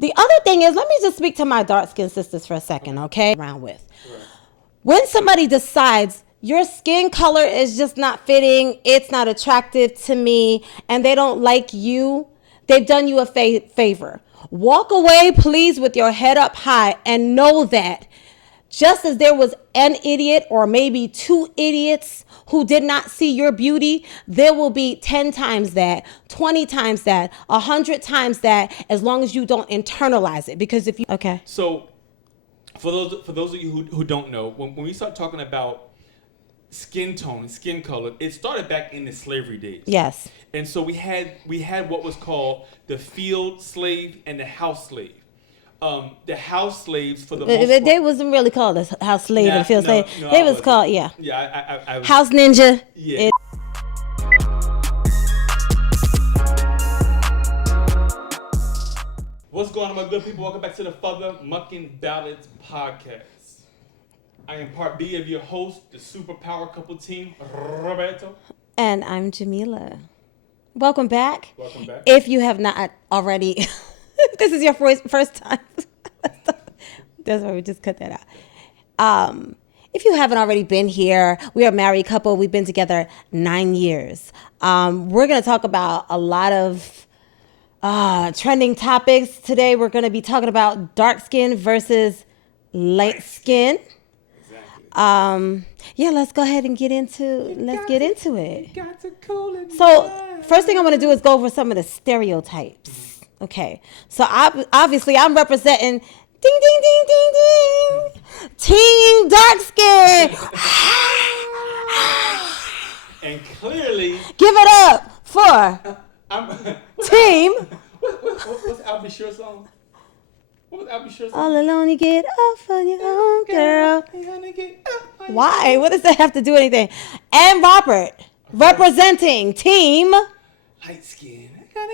The other thing is, let me just speak to my dark-skinned sisters for a second, okay? Around with. Right. When somebody decides your skin color is just not fitting, it's not attractive to me, and they don't like you, they've done you a favor. Walk away, please, with your head up high, and know that just as there was an idiot or maybe 2 idiots who did not see your beauty, there will be 10 times that, 20 times that, 100 times that, as long as you don't internalize it. Because if you, okay. So for those of you who don't know, when we start talking about skin tone, skin color, it started back in the slavery days. Yes. And so we had what was called the field slave and the house slave. The house slaves for the most part. They wasn't really called a house slave and field slave. They was called, Yeah, I was, house ninja. Yeah. What's going on, my good people? Welcome back to the Father Mucking Ballads podcast. I am part B of your host, the superpower couple team, Roberto. And I'm Jamila. Welcome back. Welcome back. If you have not already... This is your first time. That's why we just cut that out. If you haven't already been here, we are a married couple. We've been together 9 years. We're going to talk about a lot of trending topics. Today, we're going to be talking about dark skin versus light skin. Exactly. Yeah, let's go ahead and get into it. So, first thing I want to do is go over some of the stereotypes. Okay, so obviously I'm representing ding, ding, ding, ding, ding, team dark skin. And clearly, give it up for team. What's Al B. Sure song? What was Al B. Sure song? All alone, you get off on your own, girl. Why? What does that have to do with anything? And Robert, representing team light skin.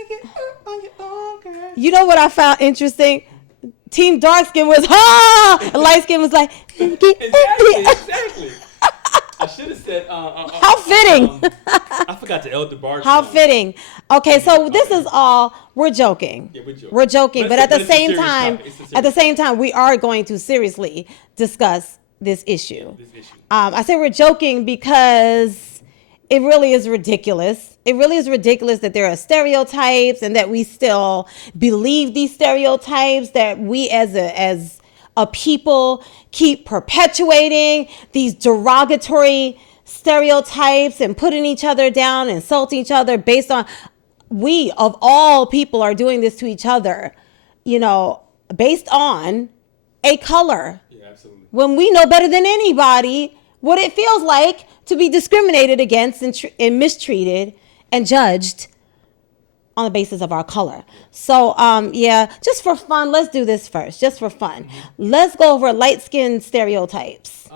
Get up on your own, girl. You know what I found interesting? Team dark skin was and light skin was like exactly. I should have said how fitting. I forgot the Elder Bar. How fitting. Okay, so this is all we're joking. Yeah, we're joking. We're joking, but at the same time, we are going to seriously discuss this issue. I say we're joking because it really is ridiculous. It really is ridiculous that there are stereotypes and that we still believe these stereotypes, that we as a people keep perpetuating these derogatory stereotypes and putting each other down, insulting each other based on, we of all people are doing this to each other, based on a color. Yeah, absolutely. When we know better than anybody what it feels like to be discriminated against and mistreated and judged on the basis of our color. So, just for fun, let's do this first, just for fun. Mm-hmm. Let's go over light-skinned stereotypes.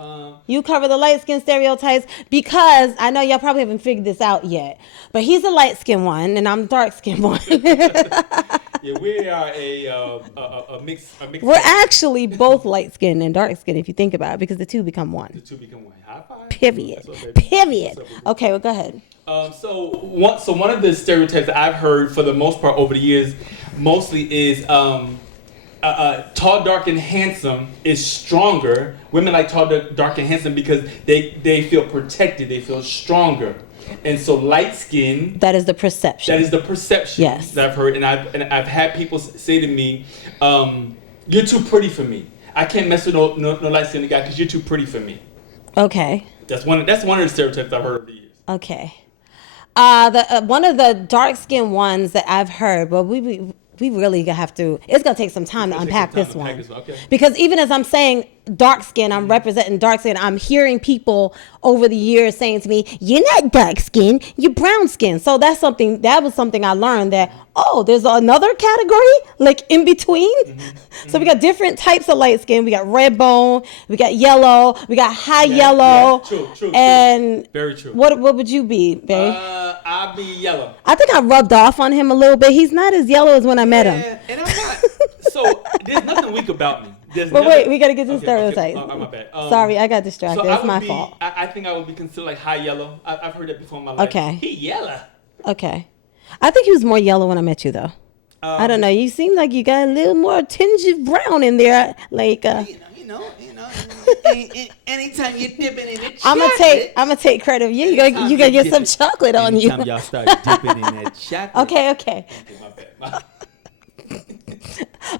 You cover the light-skinned stereotypes because I know y'all probably haven't figured this out yet, but he's a light-skinned one and I'm a dark-skinned one. Yeah, we are a mix. We're actually both light-skinned and dark-skinned if you think about it, because the two become one. The two become one. High five. Period. Okay, well, go ahead. So one of the stereotypes that I've heard for the most part over the years, mostly is tall, dark, and handsome is stronger. Women like tall, dark, and handsome because they feel protected. They feel stronger. And so light skin. That is the perception. Yes. That I've heard, and I've had people say to me, "You're too pretty for me. I can't mess with no light skinned guy because you're too pretty for me." Okay. That's one of the stereotypes I've heard over the years. Okay. One of the dark skinned ones that I've heard, but we really have to. It's gonna take some time to unpack this one. Okay. Because even as I'm saying dark skin, I'm representing dark skin. I'm hearing people over the years saying to me, "You're not dark skin, you're brown skin." So that was something I learned, that there's another category like in between. Mm-hmm. So we got different types of light skin. We got red bone, we got yellow, we got high yellow. Yeah, true. And very true. What would you be, babe? I'll be yellow. I think I rubbed off on him a little bit. He's not as yellow as when I met him. And I'm not. So there's nothing weak about me. Wait, we got to get to stereotypes. Okay. My bad. Sorry, I got distracted. It's my fault. I think I would be considered like high yellow. I've heard that before in my life. Okay. He yellow. Okay. I think he was more yellow when I met you, though. I don't know. You seem like you got a little more tinge of brown in there. Like, you know. Anytime you're dipping in the chocolate, I'm gonna take credit. You gotta get some chocolate on you. Anytime y'all start dipping in that chocolate. Okay. My bad.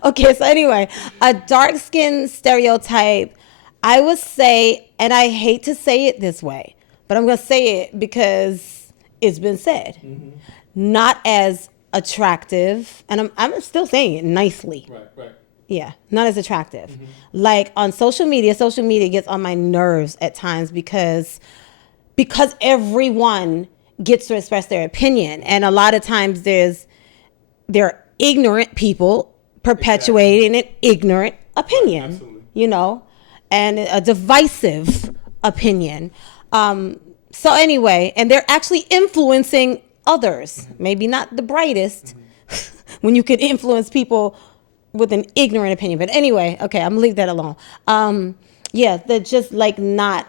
Okay. So anyway, a dark skin stereotype. I would say, and I hate to say it this way, but I'm gonna say it because it's been said. Mm-hmm. Not as attractive, and I'm still saying it nicely. Right. Yeah, not as attractive. Mm-hmm. Like on social media gets on my nerves at times because everyone gets to express their opinion, and a lot of times there are ignorant people perpetuating an ignorant opinion. Absolutely. You know, and a divisive opinion. So anyway, and they're actually influencing others. Mm-hmm. Maybe not the brightest, when you could influence people with an ignorant opinion. But anyway, okay, I'm gonna leave that alone. Yeah, they're just like not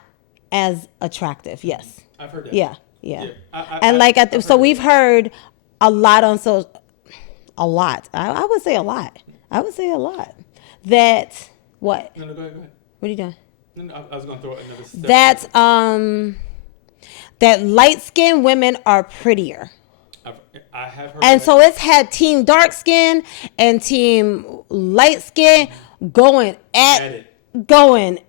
as attractive. Yes, I've heard that. Yeah. So we've heard a lot on a lot. I would say a lot. That what? No, go ahead. What are you doing? No, I was gonna throw another step. That's that light skinned women are prettier. I have heard. And so it's had team dark skin and team light skin going at it. Going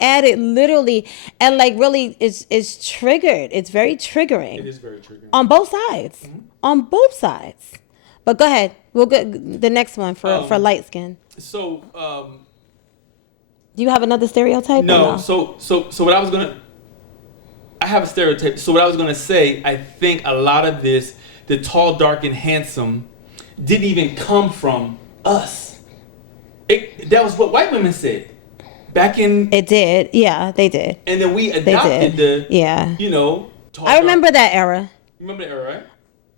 at it literally, and like really it's triggered. It's very triggering. It is very triggering on both sides. Mm-hmm. On both sides. But go ahead. We'll get the next one for light skin. So do you have another stereotype? No. So what I was gonna. I have a stereotype. So what I was going to say, I think a lot of this, the tall, dark, and handsome, didn't even come from us. That was what white women said. Back in... It did. Yeah, they did. And then we adopted tall, I remember that era. You remember that era, right?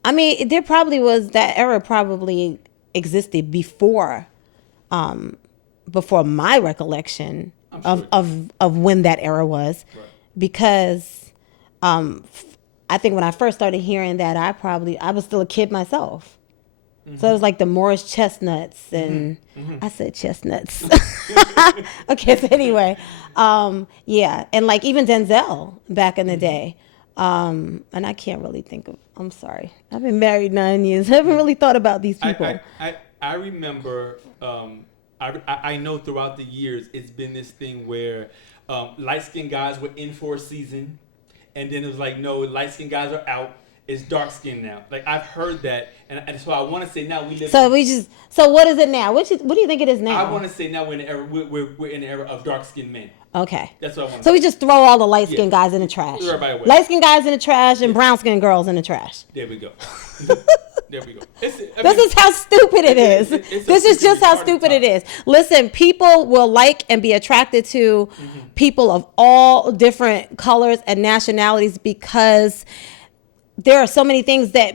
I mean, that era probably existed before my recollection of when that era was. Right. Because... I think when I first started hearing that, I was still a kid myself. Mm-hmm. So it was like the Morris chestnuts, and I said chestnuts. Okay, so anyway, yeah, and like even Denzel back in the day, and I can't really think of. I'm sorry, I've been married 9 years. I haven't really thought about these people. I remember. I know throughout the years it's been this thing where light skinned guys were in for a season. And then it was like, no, light-skinned guys are out. It's dark-skinned now. Like, I've heard that. And so I want to say now we live... So what is it now? What do you think it is now? I want to say now we're in the era, we're in the era of dark-skinned men. Okay. That's what I want to say. So we just throw all the light-skinned guys in the trash. Light-skinned guys in the trash and brown-skinned girls in the trash. There we go. There we go. This is how stupid it is. This is just how stupid it is. Listen, people will like and be attracted to people of all different colors and nationalities because there are so many things that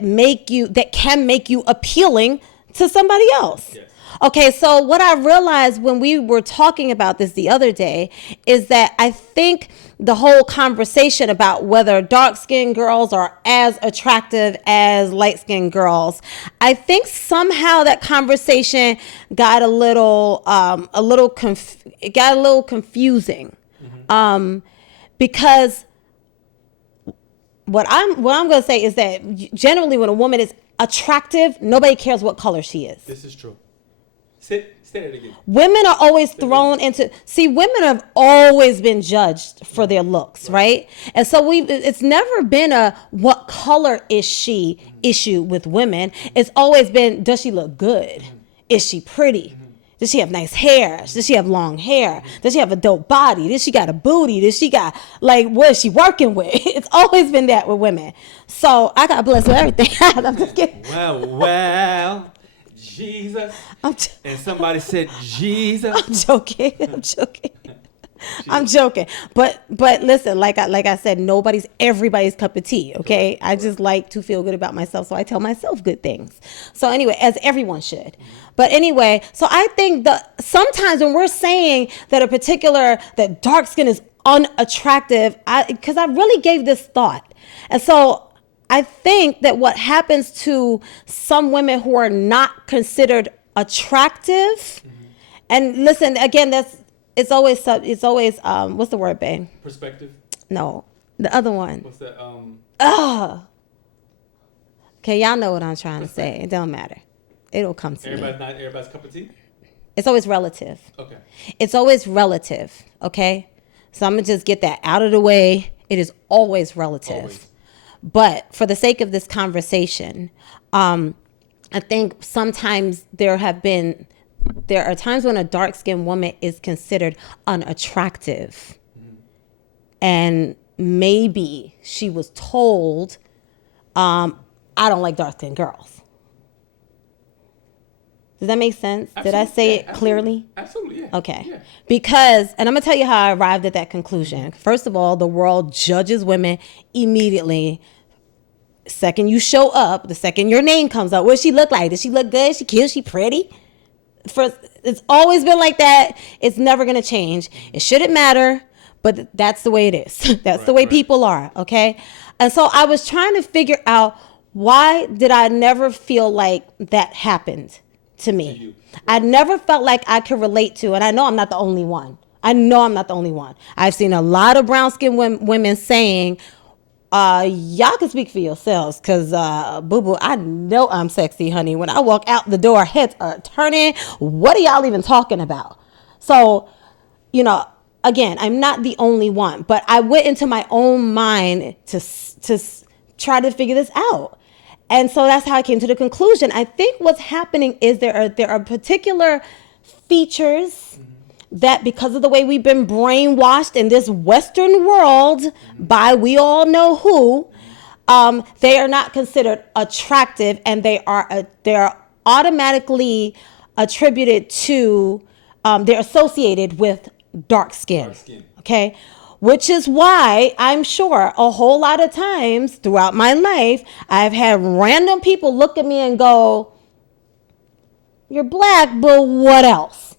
can make you appealing to somebody else. Yes. Okay, so what I realized when we were talking about this the other day is that I think the whole conversation about whether dark-skinned girls are as attractive as light-skinned girls, I think somehow that conversation got a little confusing, because what I'm going to say is that generally when a woman is attractive, nobody cares what color she is. This is true. Say it again. Women are always thrown into... See, women have always been judged for their looks, right? And so it's never been a what color is she issue with women. It's always been, does she look good? Is she pretty? Does she have nice hair? Does she have long hair? Does she have a dope body? Does she got a booty? Does she got, like, what is she working with? It's always been that with women. So I got blessed with everything. I'm just kidding. Well. Jesus. And somebody said Jesus. I'm joking. But listen, like I said, everybody's cup of tea, okay? I just like to feel good about myself, so I tell myself good things. So anyway, as everyone should. But anyway, so I think sometimes when we're saying that dark skin is unattractive, because I really gave this thought. And so I think that what happens to some women who are not considered attractive, and listen, again, it's always what's the word, babe? Perspective. No, the other one. What's that? Okay, y'all know what I'm trying to say. It don't matter. It'll come to me. Not everybody's cup of tea? It's always relative. Okay. It's always relative, okay? So I'm going to just get that out of the way. It is always relative. Always. But for the sake of this conversation, I think sometimes there are times when a dark-skinned woman is considered unattractive. And maybe she was told, I don't like dark-skinned girls. Does that make sense? Absolutely. Did I say it clearly? Absolutely, yeah. Okay. Yeah. Because, and I'm going to tell you how I arrived at that conclusion. First of all, the world judges women immediately. Second you show up, the second your name comes up, what does she look like? Does she look good? She cute? She pretty? It's always been like that. It's never going to change. It shouldn't matter, but that's the way it is. That's the way people are, okay? And so I was trying to figure out, why did I never feel like that happened to me? I never felt like I could relate to, and I know I'm not the only one. I've seen a lot of brown-skinned women saying, y'all can speak for yourselves, because boo-boo, I know I'm sexy, honey. When I walk out the door, heads are turning. What are y'all even talking about? So, again, I'm not the only one, but I went into my own mind to try to figure this out. And so that's how I came to the conclusion. I think what's happening is there are particular features that, because of the way we've been brainwashed in this Western world by we all know who, they are not considered attractive, and they are automatically attributed to, they're associated with dark skin. Okay. Which is why I'm sure a whole lot of times throughout my life, I've had random people look at me and go, you're black, but what else?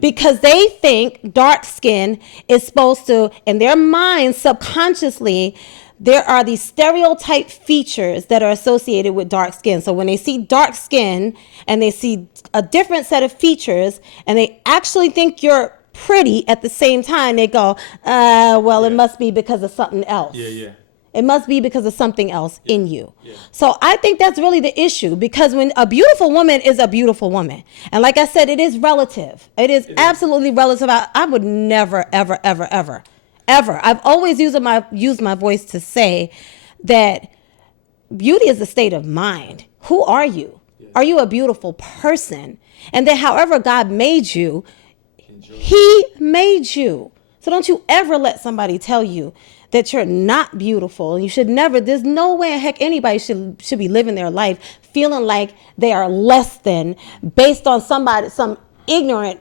Because they think dark skin is supposed to, in their minds, subconsciously, there are these stereotype features that are associated with dark skin. So when they see dark skin and they see a different set of features and they actually think you're pretty at the same time, they go, it must be because of something else. It must be because of something else in you. So I think that's really the issue, because when a beautiful woman is a beautiful woman, and like I said, it is relative. It is absolutely relative. I would never, ever, ever, ever, ever. I've always used my voice to say that beauty is a state of mind. Who are you? Are you a beautiful person? And then however God made you, He made you. So don't you ever let somebody tell you that you're not beautiful. You should never, there's no way in heck anybody should be living their life feeling like they are less than based on some ignorant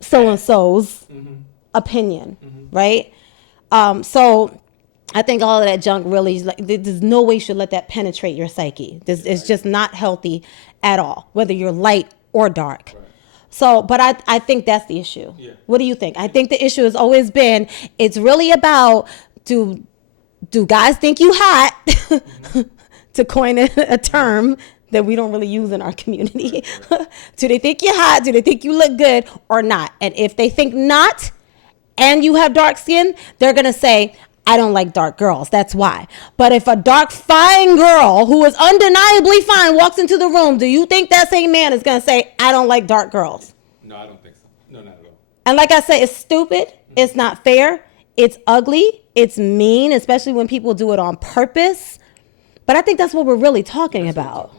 so-and-so's opinion, right? So I think all of that junk really is like, there's no way you should let that penetrate your psyche. It's just not healthy at all, whether you're light or dark. So, but I think that's the issue. What do you think? I think the issue has always been, it's really about, do guys think you hot, to coin a term that we don't really use in our community. Do they think you're hot? Do they think you look good or not? And if they think not, and you have dark skin, they're going to say, I don't like dark girls. That's why. But if a dark, fine girl who is undeniably fine walks into the room, do you think that same man is going to say, I don't like dark girls? No, I don't think so. No, not at all. And like I said, it's stupid. It's not fair. It's ugly. It's mean, especially when people do it on purpose. But I think that's what we're really talking about.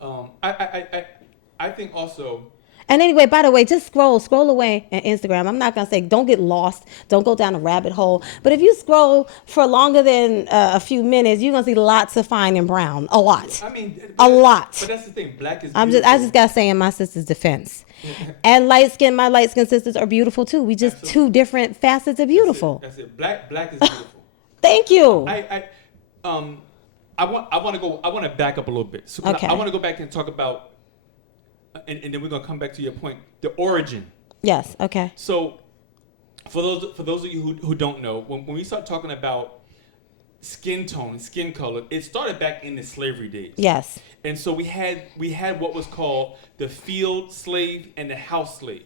I think also. And anyway, by the way, just scroll away on Instagram. I'm not going to say don't get lost. Don't go down a rabbit hole. But if you scroll for longer than a few minutes, you're going to see lots of fine and brown. A lot. I mean, a lot. But that's the thing. Black is beautiful. I just got to say in my sister's defense. And my light skin sisters are beautiful too. We just two different facets of beautiful. That's it. Black is beautiful. Thank you. I want to back up a little bit. So okay. I want to go back and talk about, and then we're gonna come back to your point, the origin. Yes. Okay. So, for those of you who don't know, when we start talking about skin tone, skin color, it started back in the slavery days. Yes. And so we had what was called the field slave and the house slave.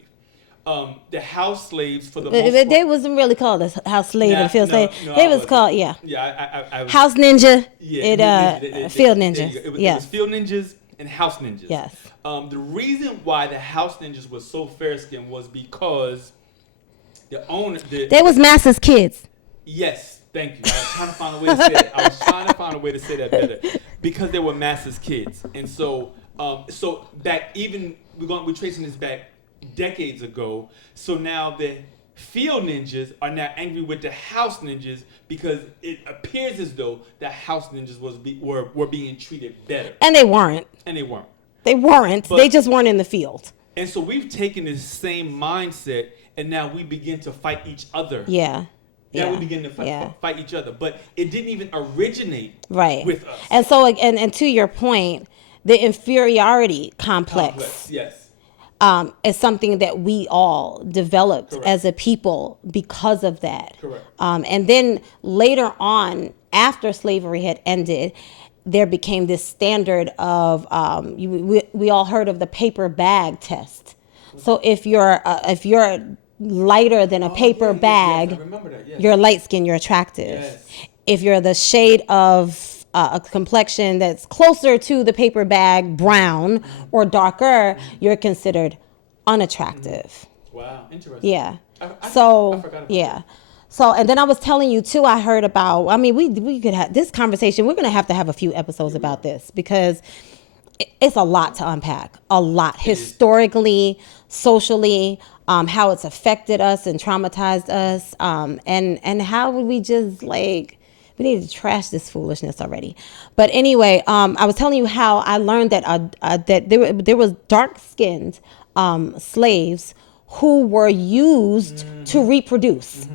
The house slaves for the most part. They wasn't really called a house slave and field slave. They was called I was, house ninja. Yeah, field ninjas. It was field ninjas and house ninjas. Yes. The reason why the house ninjas was so fair skinned was because the owner. They was master's kids. Yes, thank you. I was trying to find a way to say it. I was trying to find a way to say that better because they were master's kids, and so back even we're tracing this back decades ago. So now the field ninjas are now angry with the house ninjas because it appears as though the house ninjas were being treated better, and they weren't. But, they just weren't in the field. And so we've taken this same mindset, and now we begin to fight each other. Yeah. Now we begin to fight each other, but it didn't even originate with us. And so, and to your point, the inferiority complex. Yes. Is something that we all developed as a people because of that. Correct. And then later on, after slavery had ended, there became this standard of we all heard of the paper bag test. So if you're lighter than a paper bag, I remember that, yes. You're light skinned, you're attractive. Yes. If you're the shade of a complexion that's closer to the paper bag, brown or darker, you're considered unattractive. Wow, interesting. Yeah. I forgot about that. So, and then I was telling you too, I heard about, I mean, we could have this conversation. We're going to have a few episodes about this because it's a lot to unpack, a lot historically, socially, how it's affected us and traumatized us. And how would we just we need to trash this foolishness already. But anyway, I was telling you how I learned that there was dark-skinned slaves who were used to reproduce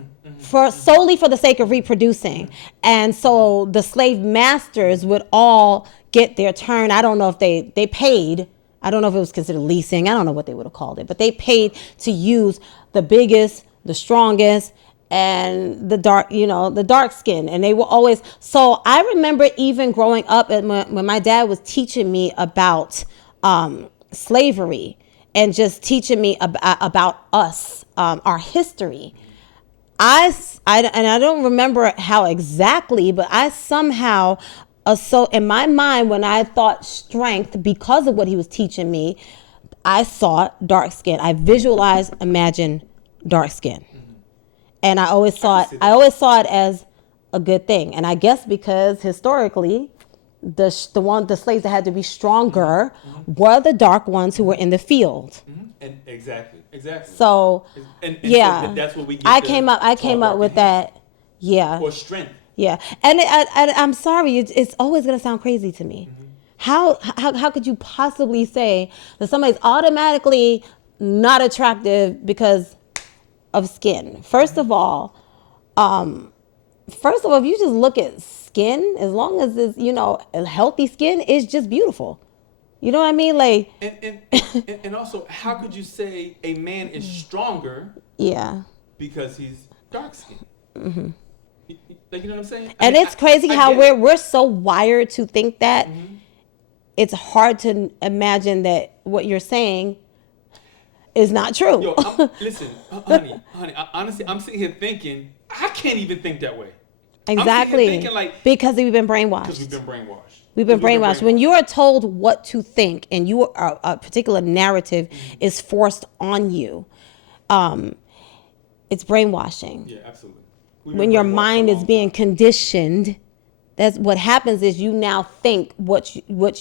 solely for the sake of reproducing. And so the slave masters would all get their turn. I don't know if they paid. I don't know if it was considered leasing. I don't know what they would have called it, but they paid to use the biggest, the strongest, and the dark skin. And they were always, so I remember even growing up when my dad was teaching me about slavery and just teaching me about us, our history. I don't remember how exactly, but I somehow, so in my mind, when I thought strength, because of what he was teaching me, I saw dark skin. I visualized, imagined dark skin. And I always saw it as a good thing. And I guess because historically, the slaves that had to be stronger were the dark ones who were in the field. And exactly. So, and yeah, so that's what we get. I came up with that. Yeah. Or strength. Yeah, and I'm sorry, it's always gonna sound crazy to me. How could you possibly say that somebody's automatically not attractive because of skin? First of all, if you just look at skin, as long as it's a healthy skin, it's just beautiful. You know what I mean? Like, and also, how could you say a man is stronger? Yeah. Because he's dark skinned. Like, you know what I'm saying? And it's crazy how we're so wired to think that it's hard to imagine that what you're saying is not true. Yo, listen, honey, honestly, I'm sitting here thinking, I can't even think that way. Exactly. Thinking because we've been brainwashed. Because we've been brainwashed. We've been brainwashed. When you are told what to think and a particular narrative is forced on you, it's brainwashing. Yeah, absolutely. When your mind is being conditioned, that's what happens is you now think what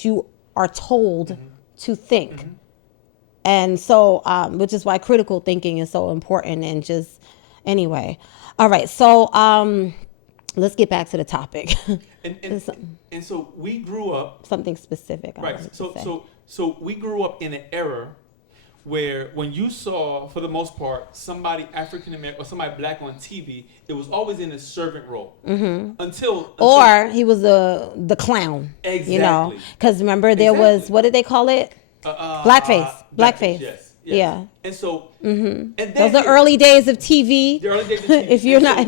you are told to think. And so, which is why critical thinking is so important. And just, anyway. All right. So, let's get back to the topic. And so we grew up. Something specific. Right. So we grew up in an era where when you saw, for the most part, somebody African American or somebody black on TV, it was always in a servant role. Until or he was the clown. Exactly. Because remember there was, what did they call it? Blackface. Yes. Yes. Yeah. And so, and then those are early days of TV. The early days of TV. if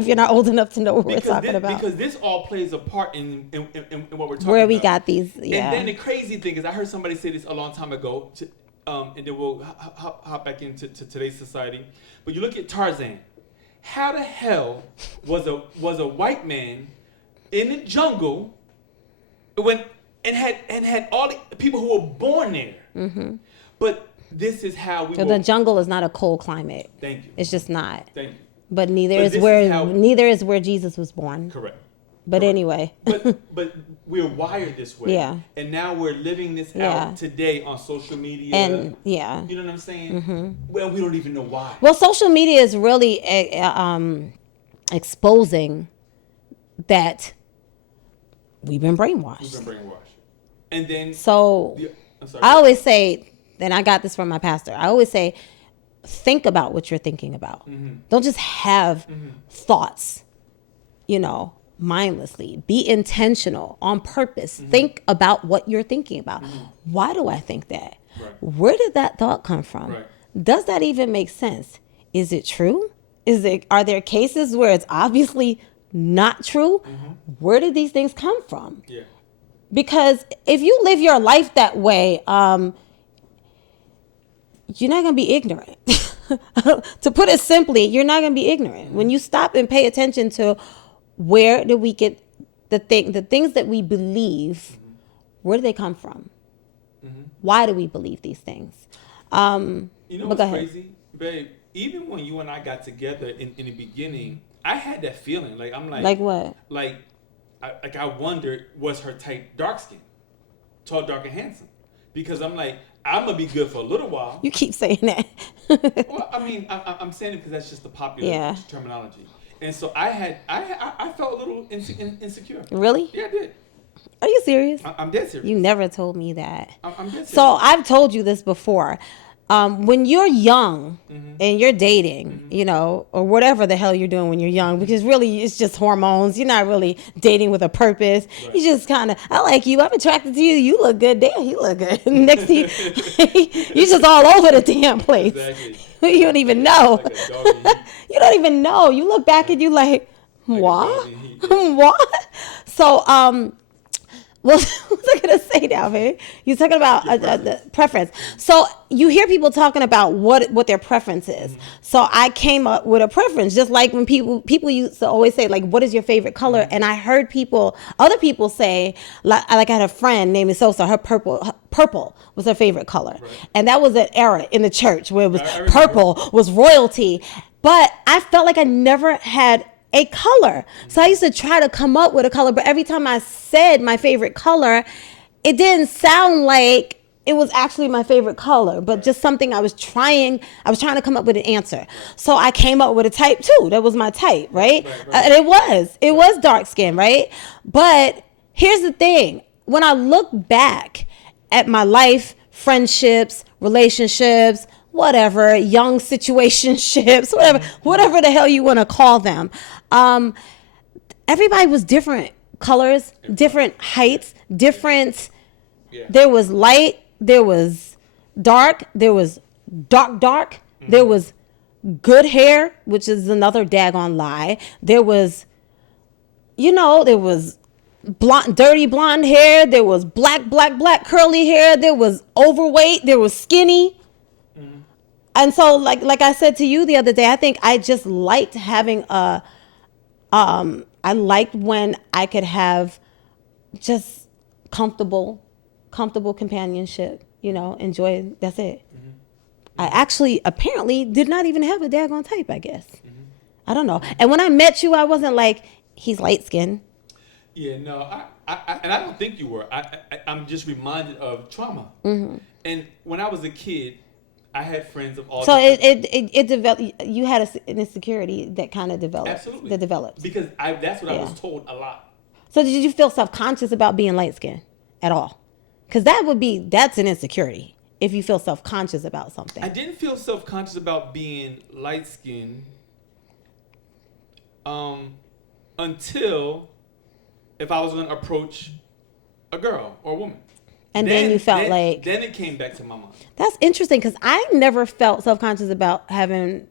you're not old enough to know what we're talking about. Because this all plays a part in what we're talking about. Where we got these, And then the crazy thing is, I heard somebody say this a long time ago, and then we'll hop back into today's society. But you look at Tarzan. How the hell was a white man in the jungle and had all the people who were born there? Mm-hmm. But this is how we. So the jungle is not a cold climate. Thank you. It's just not. Thank you. But neither is where Jesus was born. Correct. But anyway. but we're wired this way. Yeah. And now we're living this out today on social media. And you know what I'm saying? Mm-hmm. Well, we don't even know why. Well, social media is really exposing that we've been brainwashed. And then I always say, and I got this from my pastor, I always say, think about what you're thinking about. Mm-hmm. Don't just have thoughts, mindlessly. Be intentional, on purpose. Mm-hmm. Think about what you're thinking about. Mm-hmm. Why do I think that? Right. Where did that thought come from? Right. Does that even make sense? Is it true? Are there cases where it's obviously not true? Mm-hmm. Where did these things come from? Yeah. Because if you live your life that way, you're not going to be ignorant. To put it simply, you're not going to be ignorant. Mm-hmm. When you stop and pay attention to where do we get the things that we believe, where do they come from? Mm-hmm. Why do we believe these things? What's crazy? Babe, even when you and I got together in the beginning, I had that feeling. Like what? I wondered, was her type dark skin? Tall, dark, and handsome? Because I'm like, I'm going to be good for a little while. You keep saying that. Well, I mean, I'm saying it because that's just the popular terminology. And so I felt a little insecure. Really? Yeah, I did. Are you serious? I'm dead serious. You never told me that. I'm dead serious. So I've told you this before. When you're young and you're dating, or whatever the hell you're doing when you're young, because really it's just hormones. You're not really dating with a purpose. Right. You just kind of, I like you. I'm attracted to you. You look good. Damn, you look good. Next to you, you're just all over the damn place. Exactly. You don't even know. You don't even know. You look back and you like what? What? So, what was I going to say now, man? You're talking about the preference. So you hear people talking about what their preference is. Mm-hmm. So I came up with a preference, just like when people used to always say, like, what is your favorite color? Mm-hmm. And I heard other people say, like I had a friend named Sosa, her purple was her favorite color. Right. And that was an era in the church where it was purple was royalty. But I felt like I never had a color. So I used to try to come up with a color, but every time I said my favorite color, it didn't sound like it was actually my favorite color, but just something I was trying to come up with an answer. So I came up with a type too. That was my type, right? And it was dark skin, right? But here's the thing. When I look back at my life, friendships, relationships, whatever, young situationships, whatever the hell you want to call them. Everybody was different colors, different heights, different. Yeah. There was light, there was dark, there was dark, mm-hmm. There was good hair, which is another daggone lie. There was, there was dirty blonde hair, there was black curly hair, there was overweight, there was skinny. And so, like I said to you the other day, I think I just liked having I liked when I could have just comfortable companionship, enjoy, that's it. Mm-hmm. I actually, apparently, did not even have a daggone type, I guess. Mm-hmm. I don't know. And when I met you, I wasn't like, he's light-skinned. Yeah, no, and I don't think you were. I'm just reminded of trauma. Mm-hmm. And when I was a kid, I had friends of all. So it developed. You had an insecurity that kind of developed. Absolutely. That developed. Because that's what I was told a lot. So did you feel self-conscious about being light-skinned at all? Because that's an insecurity if you feel self-conscious about something. I didn't feel self-conscious about being light-skinned until if I was going to approach a girl or a woman. And then you felt like... Then it came back to my mind. That's interesting because I never felt self-conscious about having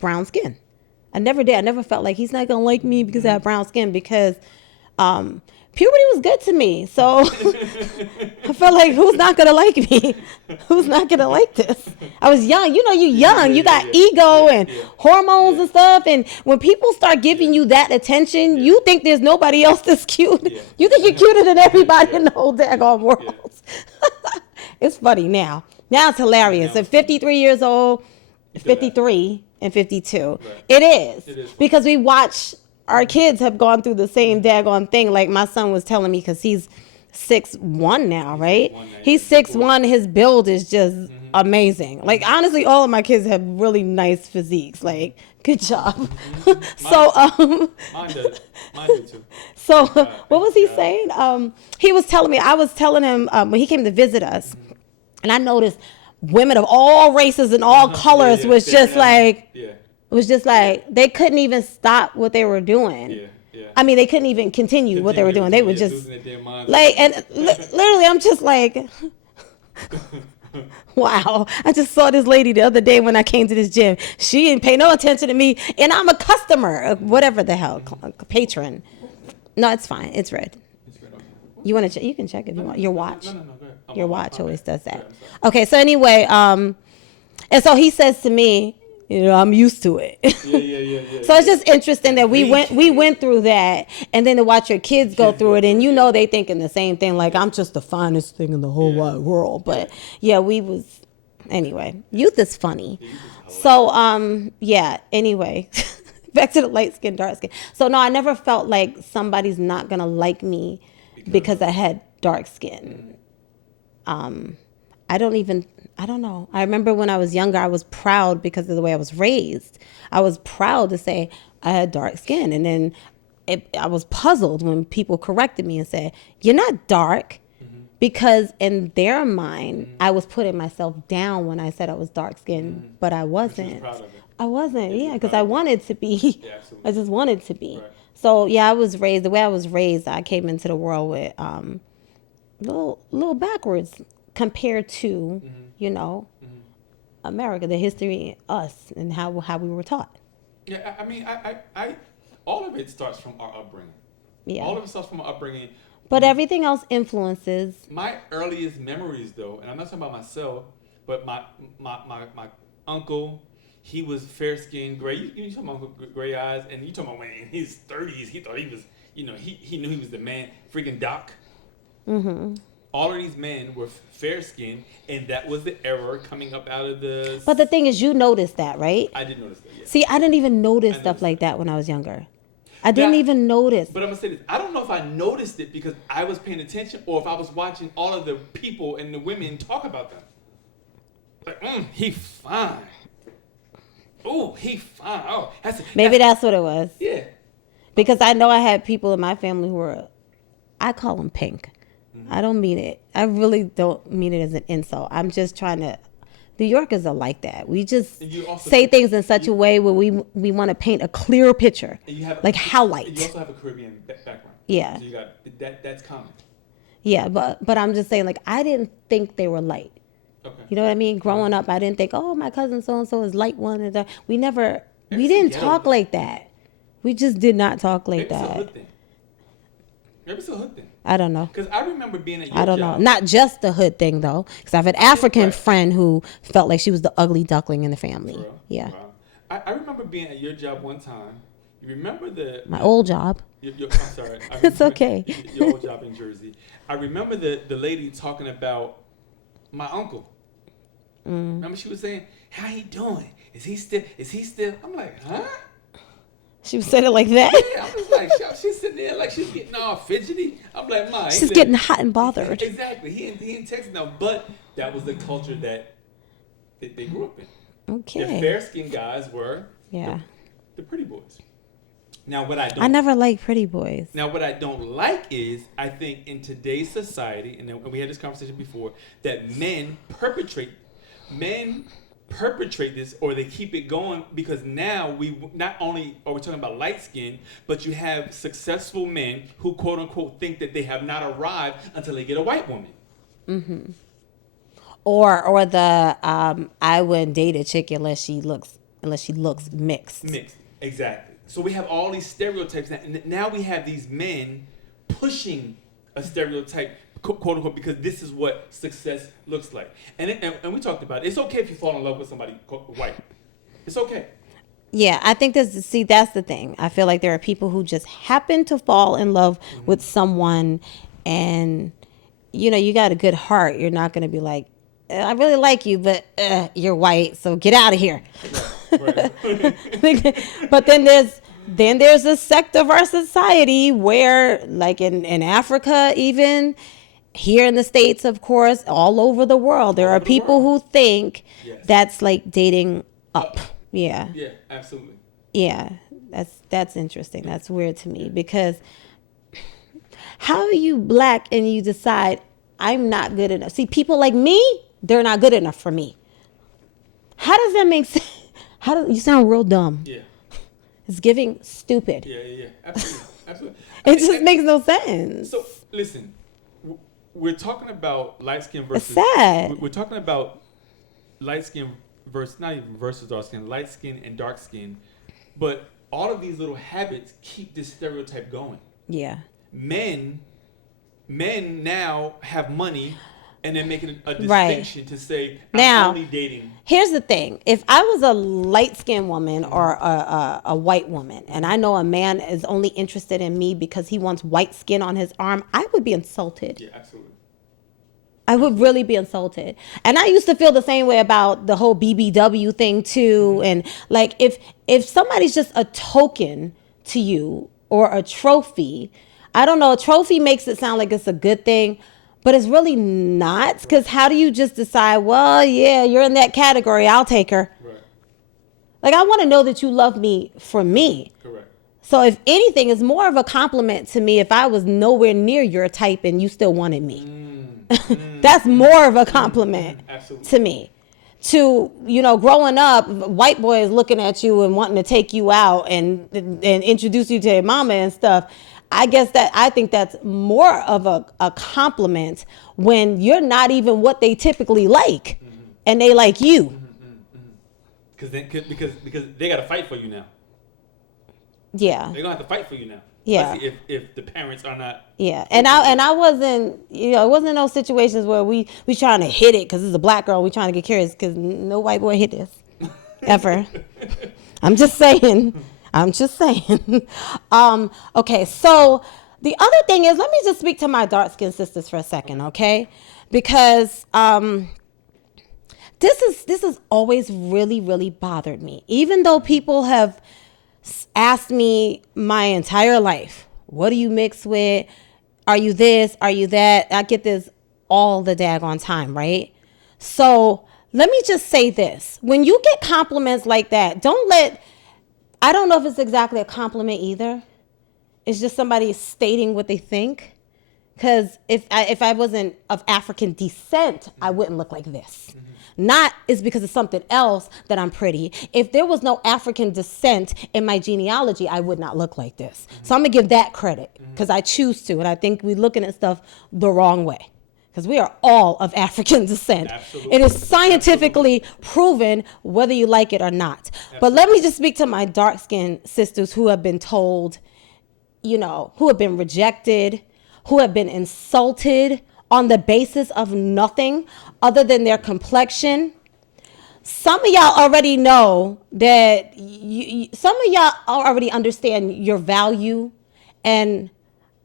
brown skin. I never did. I never felt like he's not going to like me because I have brown skin because puberty was good to me. So I felt like, who's not going to like me? Who's not going to like this? I was young. You know, you're young. You got ego and hormones and stuff. And when people start giving you that attention, you think there's nobody else that's cute. You think you're cuter than everybody in the whole daggone world. It's funny now. Now it's hilarious. At 53 years old, 53 and 52. Right. It is because we watch our kids have gone through the same daggone thing. Like my son was telling me because he's 6'1" now, right? He's 6'1". His build is just amazing. Like honestly, all of my kids have really nice physiques. Like good job. So mine do too. So what was he saying? He was telling me. I was telling him when he came to visit us, and I noticed women of all races and all colors was just like. It was just like they couldn't even stop what they were doing. I mean, they couldn't even continue what they were doing. They were just like, and literally, I'm just like, wow. I just saw this lady the other day when I came to this gym. She didn't pay no attention to me, and I'm a customer, whatever the hell, patron. No, it's fine. It's red. You want to check? You can check if you want. Your watch. No, go ahead. Your watch always does that. Okay, so anyway, and so he says to me, you know, I'm used to it. Yeah. So it's just interesting that we went through that, and then to watch your kids go through it, and you know they thinking the same thing, like I'm just the finest thing in the whole wide world. But yeah, anyway. Youth is funny. So anyway, back to the light skin, dark skin. So no, I never felt like somebody's not gonna like me because I had dark skin. I don't know. I remember when I was younger, I was proud because of the way I was raised. I was proud to say I had dark skin. And then I was puzzled when people corrected me and said, you're not dark. Because in their mind, I was putting myself down when I said I was dark skinned, but I wasn't. I wasn't, because I wanted to be. I just wanted to be. Right. So, I was raised, the way I was raised, I came into the world with a little backwards compared to, America, the history, us, and how we were taught. Yeah, I mean, I all of it starts from our upbringing. Yeah. All of it starts from our upbringing. But everything else influences. My earliest memories, though, and I'm not talking about myself, but my uncle, he was fair-skinned, gray. You talking about gray eyes, and you talking about when in his 30s, he thought he was, he knew he was the man, freaking Doc. Mm-hmm. All of these men were fair-skinned, and that was the error coming up out of the... But the thing is, you noticed that, right? I did notice that, yeah. See, I didn't even notice stuff like that when I was younger. I didn't even notice. But I'm going to say this. I don't know if I noticed it because I was paying attention or if I was watching all of the people and the women talk about them. Like, he fine. Oh, he fine. Oh, maybe that's what it was. Yeah. Because I know I had people in my family who were, I call them pink. I don't mean it. I really don't mean it as an insult. I'm just trying to. New Yorkers are like that. We just say things in such a way where we want to paint a clearer picture, like highlight. You also have a Caribbean background. Yeah. So you got that's common. Yeah, but I'm just saying, like, I didn't think they were light. Okay. You know what I mean? Growing up, I didn't think, oh, my cousin so and so is light one. And we didn't talk like that. We just did not talk like that. Maybe it's a hood thing. I don't know. Because I remember being at your I don't know. Not just the hood thing, though. Because I have an African friend who felt like she was the ugly duckling in the family. Yeah. Wow. I remember being at your job one time. You remember my old job. I'm sorry. It's okay. Your old job in Jersey. I remember the lady talking about my uncle. Remember she was saying, how he doing? Is he still? I'm like, huh? She said it like that? Yeah, I was like, she's sitting there like she's getting all fidgety. I'm like, Ma. She's getting hot and bothered. Exactly. He ain't texting now, but that was the culture that they grew up in. Okay. The fair-skinned guys were the pretty boys. Now, I never liked pretty boys. Now, what I don't like is, I think in today's society, and we had this conversation before, that men perpetrate this, or they keep it going, because now we not only are we talking about light skin, but you have successful men who quote unquote think that they have not arrived until they get a white woman. Or the I wouldn't date a chick unless she looks mixed. Mixed, exactly. So we have all these stereotypes now we have these men pushing a stereotype, quote unquote, because this is what success looks like. And we talked about it. It's okay if you fall in love with somebody white. It's okay. Yeah, I think that's the thing. I feel like there are people who just happen to fall in love with someone, and you got a good heart. You're not going to be like, I really like you, but you're white, so get out of here. Right. But then there's a sect of our society where, like in Africa, even here in the States, of course, all over the world, there are people who think that's like dating up. Yeah. Yeah, absolutely. Yeah, that's interesting. That's weird to me, because how are you black and you decide I'm not good enough? See, people like me, they're not good enough for me. How does that make sense? You sound real dumb? Yeah. It's giving stupid. Yeah. Absolutely. It just makes no sense. So listen, we're talking about light skin versus. It's sad. We're talking about light skin versus, not even versus dark skin, light skin and dark skin, but all of these little habits keep this stereotype going. Yeah. Men now have money, and they're making a distinction to say, I'm only dating. Here's the thing. If I was a light-skinned woman or a white woman, and I know a man is only interested in me because he wants white skin on his arm, I would be insulted. Yeah, absolutely. I would really be insulted. And I used to feel the same way about the whole BBW thing too. And like, if somebody's just a token to you or a trophy, I don't know, a trophy makes it sound like it's a good thing, but it's really not. Because how do you just decide, well, yeah, you're in that category, I'll take her. Right. Like, I want to know that you love me for me. Correct. So if anything, it's more of a compliment to me if I was nowhere near your type and you still wanted me. That's more of a compliment to me. To, growing up, white boys looking at you and wanting to take you out and introduce you to their mama and stuff. I think that's more of a compliment when you're not even what they typically like, and they like you. Because they got to fight for you now. Yeah. They're going to have to fight for you now. Yeah. Especially if the parents are not. Yeah. And I wasn't, it wasn't those situations where we trying to hit it because it's a black girl. We trying to get curious, because no white boy hit this ever. I'm just saying. Okay. So the other thing is, let me just speak to my dark skinned sisters for a second. Okay. Because, this has always really, really bothered me. Even though people have asked me my entire life, what do you mix with? Are you this? Are you that? I get this all the daggone time, right? So let me just say this. When you get compliments like that, I don't know if it's exactly a compliment either. It's just somebody stating what they think. Because if I wasn't of African descent, I wouldn't look like this. Not is because of something else that I'm pretty. If there was no African descent in my genealogy, I would not look like this. So I'm going to give that credit because I choose to. And I think we're looking at stuff the wrong way, because we are all of African descent. Absolutely. It is scientifically proven whether you like it or not. Absolutely. But let me just speak to my dark-skinned sisters who have been told, who have been rejected, who have been insulted on the basis of nothing other than their complexion. Some of y'all already know that some of y'all already understand your value. And,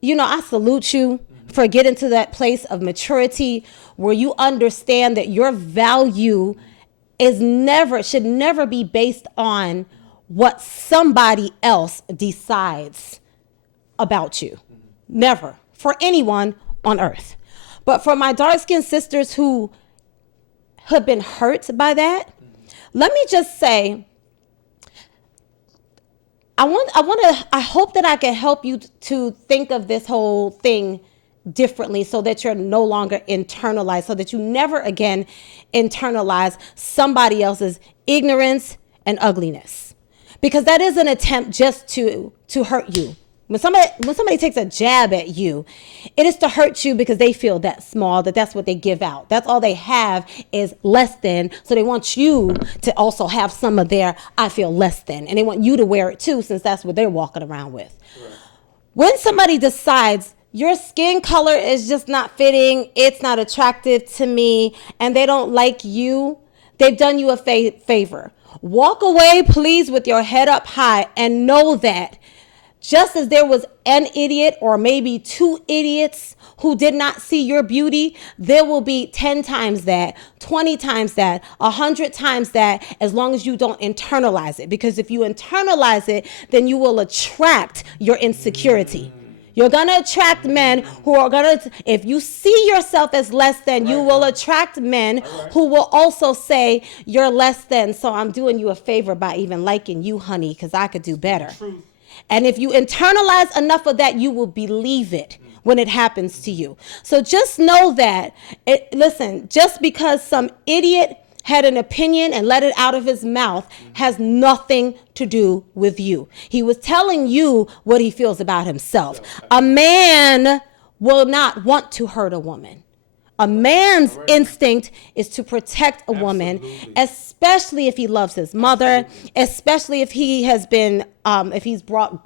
I salute you for getting to that place of maturity where you understand that your value should never be based on what somebody else decides about you. Never. For anyone on earth. But for my dark-skinned sisters who have been hurt by that, let me just say, I hope that I can help you to think of this whole thing differently so that you're no longer internalized, so that you never again internalize somebody else's ignorance and ugliness. Because that is an attempt just to hurt you. When somebody takes a jab at you, it is to hurt you because they feel that small, that's what they give out. That's all they have is less than. So they want you to also have some of their I feel less than. And they want you to wear it too, since that's what they're walking around with. Right. When somebody decides your skin color is just not fitting, it's not attractive to me, and they don't like you, they've done you a favor. Walk away, please, with your head up high, and know that just as there was an idiot or maybe 2 idiots who did not see your beauty, there will be 10 times that, 20 times that, 100 times that, as long as you don't internalize it. Because if you internalize it, then you will attract your insecurity. You're going to attract men who are going to, if you see yourself as less than, you will attract men who will also say you're less than. So I'm doing you a favor by even liking you, honey, because I could do better. And if you internalize enough of that, you will believe it when it happens to you. So just know that, listen, just because some idiot had an opinion and let it out of his mouth has nothing to do with you. He was telling you what he feels about himself. A man will not want to hurt a woman. A man's instinct is to protect a woman, especially if he loves his mother, especially if he has been, if he's brought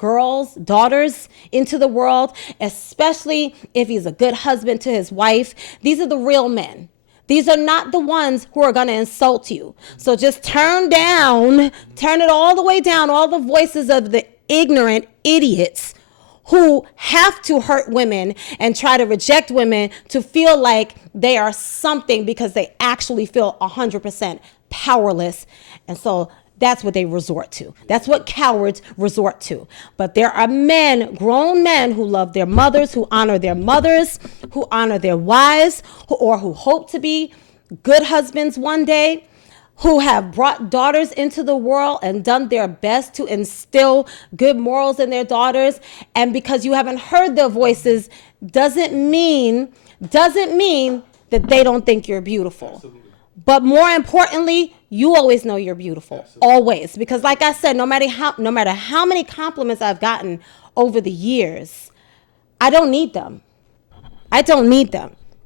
daughters into the world, especially if he's a good husband to his wife. These are the real men. These are not the ones who are going to insult you. So just turn it all the way down, all the voices of the ignorant idiots who have to hurt women and try to reject women to feel like they are something because they actually feel 100% powerless. And so that's what they resort to. That's what cowards resort to. But there are men, grown men, who love their mothers, who honor their mothers, who honor their wives, who hope to be good husbands one day, who have brought daughters into the world and done their best to instill good morals in their daughters. And because you haven't heard their voices doesn't mean that they don't think you're beautiful. Absolutely. But more importantly, you always know you're beautiful. Absolutely. Always. Because like I said, no matter how many compliments I've gotten over the years, I don't need them.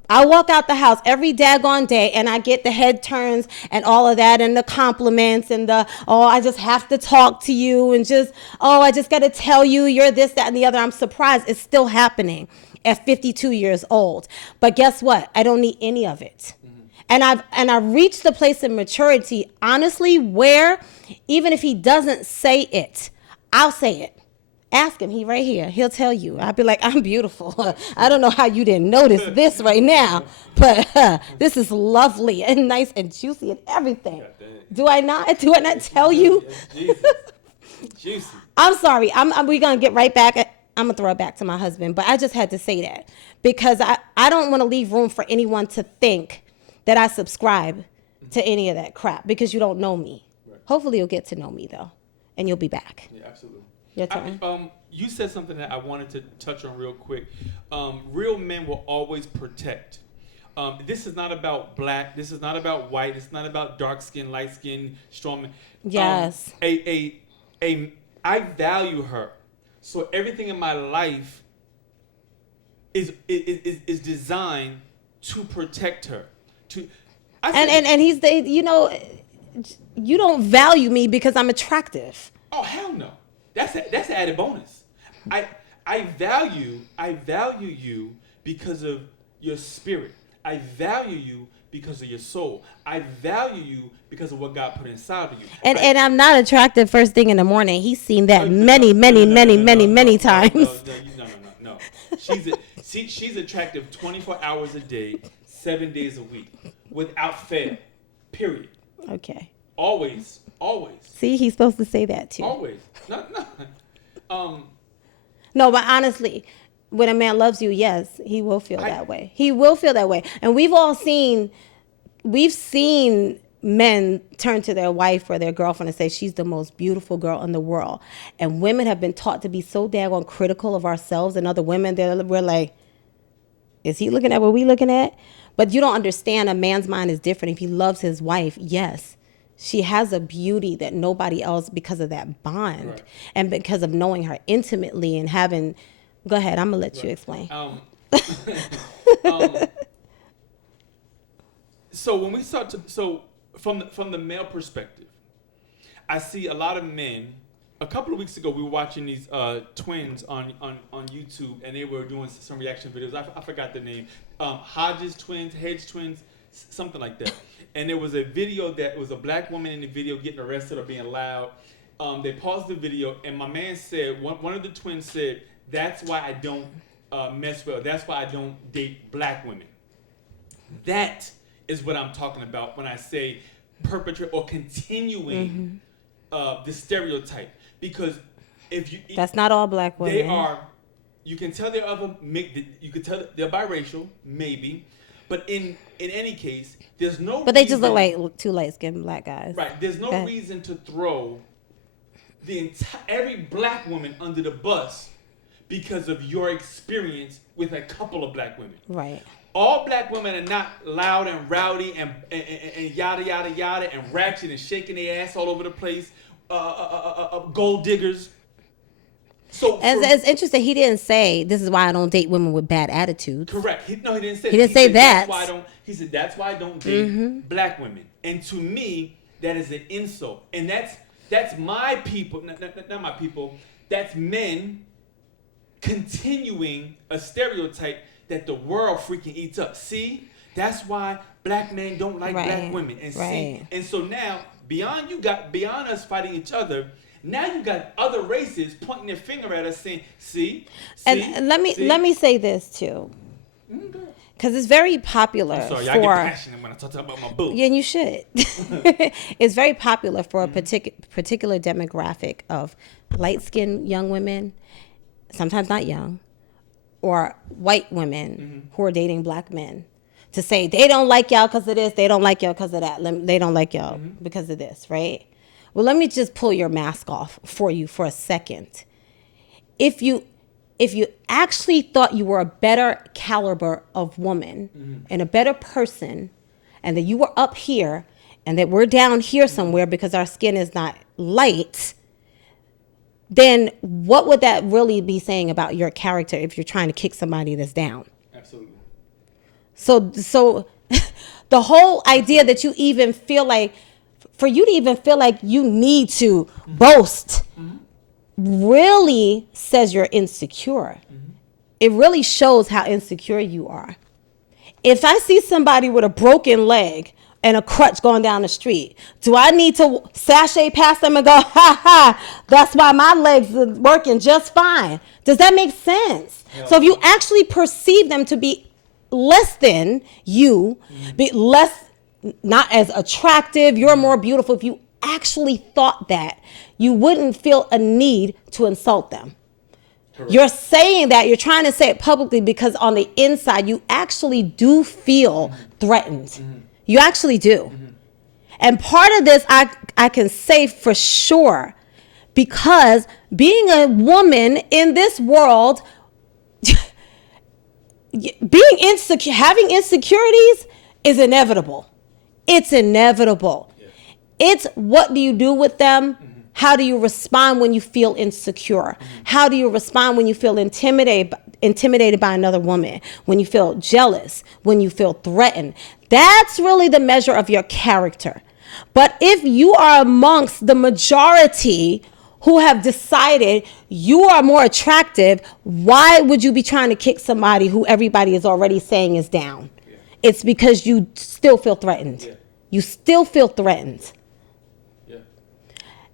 I walk out the house every daggone day and I get the head turns and all of that and the compliments and I just have to talk to you and I just got to tell you you're this, that, and the other. I'm surprised it's still happening at 52 years old. But guess what? I don't need any of it. Mm-hmm. And I've reached the place of maturity, honestly, where even if he doesn't say it, I'll say it. Ask him, he right here. He'll tell you. I'll be like, I'm beautiful. I don't know how you didn't notice this right now, but this is lovely and nice and juicy and everything. Do I not tell you? Juicy. I'm sorry. We're going to get right back. I'm going to throw it back to my husband, but I just had to say that because I don't want to leave room for anyone to think that I subscribe to any of that crap because you don't know me. Right. Hopefully you'll get to know me, though, and you'll be back. Yeah, absolutely. You said something that I wanted to touch on real quick. Real men will always protect. This is not about black. This is not about white. It's not about dark skin, light skin, strong men. Yes. I value her, so everything in my life is designed to protect her. And he's you don't value me because I'm attractive. Oh hell no. That's an added bonus. I value you because of your spirit. I value you because of your soul. I value you because of what God put inside of you. And I'm not attractive first thing in the morning. He's seen that many times. No. She's attractive 24 hours a day, 7 days a week, without fail. Period. Okay. Always. See, he's supposed to say that too. Always. No. No, but honestly, when a man loves you, yes, he will feel that way. He will feel that way. And we've seen men turn to their wife or their girlfriend and say, she's the most beautiful girl in the world. And women have been taught to be so daggone critical of ourselves and other women that we're like, is he looking at what we looking at? But you don't understand, a man's mind is different. If he loves his wife, yes, she has a beauty that nobody else, because of that bond, Right. and because of knowing her intimately and having. Go ahead, I'm gonna let you explain. So when we start to from the male perspective, I see a lot of men. A couple of weeks ago, we were watching these twins on YouTube, and they were doing some reaction videos. I forgot the name. Hodges Twins, Hedge Twins, something like that. And there was a video that was a black woman in the video getting arrested or being loud. They paused the video, and my man said, one of the twins said, "That's why I don't mess well. That's why I don't date black women." That is what I'm talking about when I say perpetrate or continuing the stereotype. Because if you, that's not all black women. They are. You can tell they're other. You can tell they're biracial, maybe, but in any case, there's no. But they just look like two light-skinned black guys. Right. There's no reason to throw every black woman under the bus because of your experience with a couple of black women. Right. All black women are not loud and rowdy and yada yada yada and ratchet and shaking their ass all over the place. Gold diggers. So it's interesting. He didn't say this is why I don't date women with bad attitudes. Correct. He didn't say. He didn't say that. He said that's why I don't date black women. And to me, that is an insult. And that's my people. Not my people. That's men continuing a stereotype that the world freaking eats up. See, that's why black men don't like black women. And see, and so now beyond us fighting each other. Now you got other races pointing their finger at us, saying, "See." And let me say this too, because it's very popular. I'm sorry, I get passionate when I talk about my boo. Yeah, and you should. It's very popular for a particular demographic of light-skinned young women, sometimes not young, or white women who are dating black men, to say they don't like y'all because of this, they don't like y'all because of that, they don't like y'all because of this, right? Well, let me just pull your mask off for you for a second. If you actually thought you were a better caliber of woman and a better person, and that you were up here and that we're down here somewhere because our skin is not light, then what would that really be saying about your character if you're trying to kick somebody that's down? Absolutely. So the whole idea that you even feel like, for you to even feel like you need to boast really says you're insecure. It really shows how insecure you are. If I see somebody with a broken leg and a crutch going down the street, do I need to sashay past them and go, ha ha, that's why my legs are working just fine? Does that make sense? Yeah. So if you actually perceive them to be less than you, be less, not as attractive, you're more beautiful. If you actually thought that, you wouldn't feel a need to insult them. Correct. You're saying that, you're trying to say it publicly because on the inside, you actually do feel threatened. You actually do. And part of this, I can say for sure, because being a woman in this world, being insecure, having insecurities is inevitable. It's inevitable. Yeah. It's what do you do with them? How do you respond when you feel insecure? How do you respond when you feel intimidated by another woman? When you feel jealous? When you feel threatened? That's really the measure of your character. But if you are amongst the majority who have decided you are more attractive, why would you be trying to kick somebody who everybody is already saying is down? Yeah. It's because you still feel threatened. Yeah. You still feel threatened. Yeah.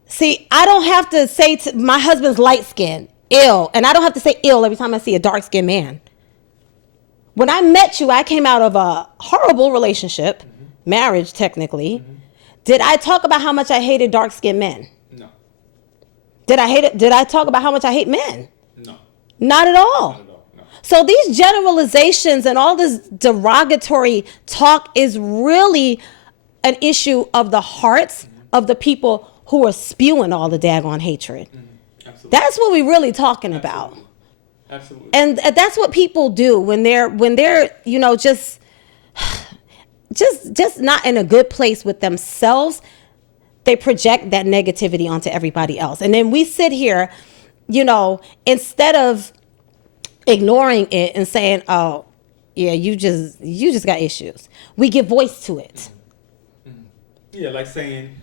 See, I don't have to say to my husband's light skin, ill, and I don't have to say ill every time I see a dark skinned man. When I met you, I came out of a horrible relationship, marriage technically. Did I talk about how much I hated dark skinned men? No. Did I talk about how much I hate men? No. Not at all. Not at all. No. So these generalizations and all this derogatory talk is really an issue of the hearts of the people who are spewing all the daggone hatred. Absolutely. That's what we're really talking about. Absolutely. And that's what people do when they're just not in a good place with themselves. they project that negativity onto everybody else. And then we sit here, you know, instead of ignoring it and saying, oh, yeah, you just got issues. We give voice to it. Yeah, like saying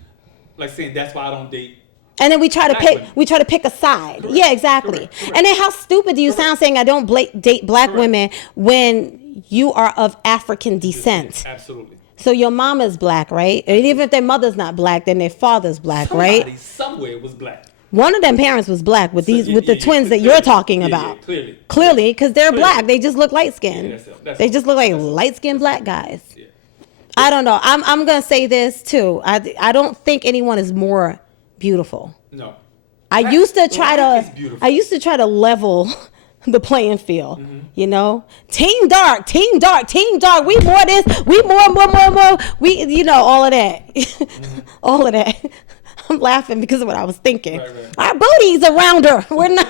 that's why I don't date. And then we try to pick a side. Correct. Yeah, exactly. Correct. And then how stupid do you sound saying I don't date black women when you are of African descent? Absolutely. So your mama's black, right? And even if their mother's not black, then their father's black, right? Somebody somewhere was black. One of them parents was black with the twins that clearly, you're talking about. Yeah, clearly, because they're black. They just look light skinned. Yeah, they just look like light skinned black guys. Yeah. I don't know. I'm gonna say this too. I don't think anyone is more beautiful. No. I used to try to level the playing field. Mm-hmm. You know, team dark. We more this. We more. We, you know, all of that. Mm-hmm. All of that. I'm laughing because of what I was thinking. Right. Our booty's around her. We're not.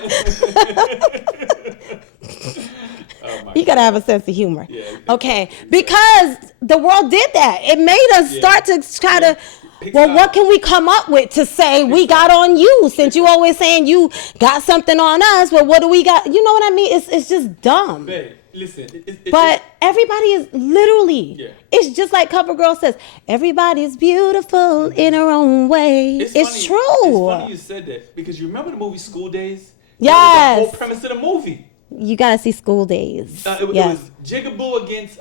You gotta have a sense of humor. Yeah, okay, because the world did that. It made us start to try to. Well, what can we come up with to say we got on you? Since you always saying you got something on us, well, what do we got? You know what I mean? It's just dumb. Babe, listen. But everybody is literally. Yeah. It's just like CoverGirl says. Everybody's beautiful in her own way. It's true. It's funny you said that because you remember the movie School Days? Yes. That was the whole premise of the movie. You gotta see School Days. It was Jigaboo against